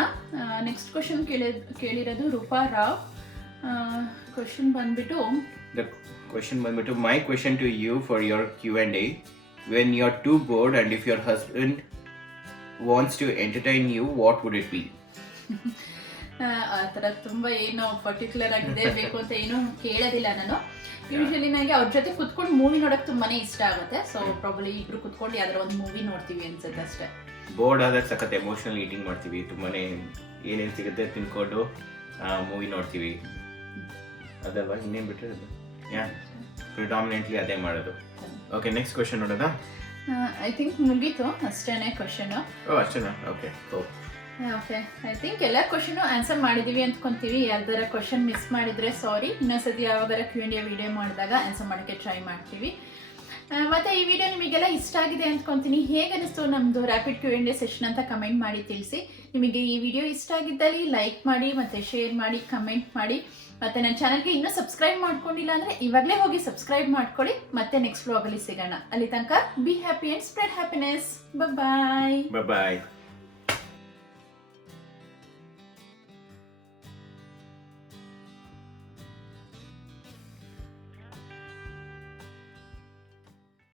ನೆಕ್ಸ್ಟ್ ಕ್ವಶನ್ ಕೇಳಿರೋದು ರೂಪಾ ರಾವ್. ಕ್ವಶನ್ ಬಂದ್ಬಿಟ್ಟು The question ಬಂದ್ಬಿಟ್ಟು, my question to you for your Q&A, when you're too bored and if your husband wants to entertain you, what would it be? ಆ ಥರ ತುಂಬ ಏನು particular ಆಗಿದೆ ಬೇಕು ಅಂತ ಏನು ಕೇಳೋದಿಲ್ಲ ನಾನು. ಯೂಶಲಿ ನನಗೆ ಅವ್ರ ಜೊತೆ ಕುತ್ಕೊಂಡು ಮೂವಿ ನೋಡೋಕೆ ತುಂಬಾನೇ ಇಷ್ಟ ಆಗುತ್ತೆ. ಸೊ ಪ್ರಾಬ್ಲಿ ಇಬ್ರು ಕುತ್ಕೊಂಡು ಯಾವ್ದಾರ ಒಂದು ಮೂವಿ ನೋಡ್ತೀವಿ ಅನ್ಸುತ್ತೆ ಅಷ್ಟೇ. ಬೋರ್ಡ್ ಆದಾಗ ಸಖತ್ ಎಮೋಷನಲ್ ಈಟಿಂಗ್ ಮಾಡ್ತೀವಿ, ತುಂಬಾನೇ ಏನೇನು ಸಿಗುತ್ತೆ ತಿನ್ಕೊಂಡು ಮೂವಿ ನೋಡ್ತೀವಿ, ಅದಲ್ವಾ? ಇನ್ನೇನು ಬಿಟ್ಟರೆ ಪ್ರಿಡಾಮಿನೆಂಟ್ಲಿ ಅದೇ ಮಾಡೋದು. ಓಕೆ, ನೆಕ್ಸ್ಟ್ ಕ್ವಶನ್ ನೋಡೋದಾ? ಐ ಥಿಂಕ್ ಮುಗೀತು ಅಷ್ಟೇನೆ ಕ್ವಶನು. ಅಷ್ಟೇನಾ? ಓಕೆ ಓಕೆ, ಐ ಥಿಂಕ್ ಎಲ್ಲ ಕ್ವಶನು ಆನ್ಸರ್ ಮಾಡಿದ್ದೀವಿ ಅಂದ್ಕೊಂತೀವಿ. ಯಾವ್ದಾರ ಕ್ವಶನ್ ಮಿಸ್ ಮಾಡಿದರೆ ಸಾರಿ. ಇನ್ನೊಂದ್ಸತಿ ಯಾವಾಗಾರ Q&A ವಿಡಿಯೋ ಮಾಡಿದಾಗ ಆನ್ಸರ್ ಮಾಡೋಕ್ಕೆ ಟ್ರೈ ಮಾಡ್ತೀವಿ. ಮತ್ತು ಈ ವಿಡಿಯೋ ನಿಮಗೆಲ್ಲ ಇಷ್ಟ ಆಗಿದೆ ಅಂದ್ಕೊತೀನಿ. ಹೇಗೆ ಅನಿಸ್ತು ನಮ್ಮದು ರ್ಯಾಪಿಡ್ Q&A ಸೆಷನ್ ಅಂತ ಕಮೆಂಟ್ ಮಾಡಿ ತಿಳಿಸಿ. ನಿಮಗೆ ಈ ವಿಡಿಯೋ ಇಷ್ಟ ಆಗಿದ್ದಲ್ಲಿ ಲೈಕ್ ಮಾಡಿ, ಮತ್ತು ಶೇರ್ ಮಾಡಿ, ಕಮೆಂಟ್ ಮಾಡಿ. ಮತ್ತು ನನ್ನ ಚಾನಲ್ಗೆ ಇನ್ನೂ ಸಬ್ಸ್ಕ್ರೈಬ್ ಮಾಡ್ಕೊಂಡಿಲ್ಲ ಅಂದರೆ ಇವಾಗಲೇ ಹೋಗಿ ಸಬ್ಸ್ಕ್ರೈಬ್ ಮಾಡ್ಕೊಳ್ಳಿ. ಮತ್ತೆ ನೆಕ್ಸ್ಟ್ ವ್ಲಾಗಲ್ಲಿ ಸಿಗೋಣ. ಅಲ್ಲಿ ತನಕ be happy and spread happiness. Bye.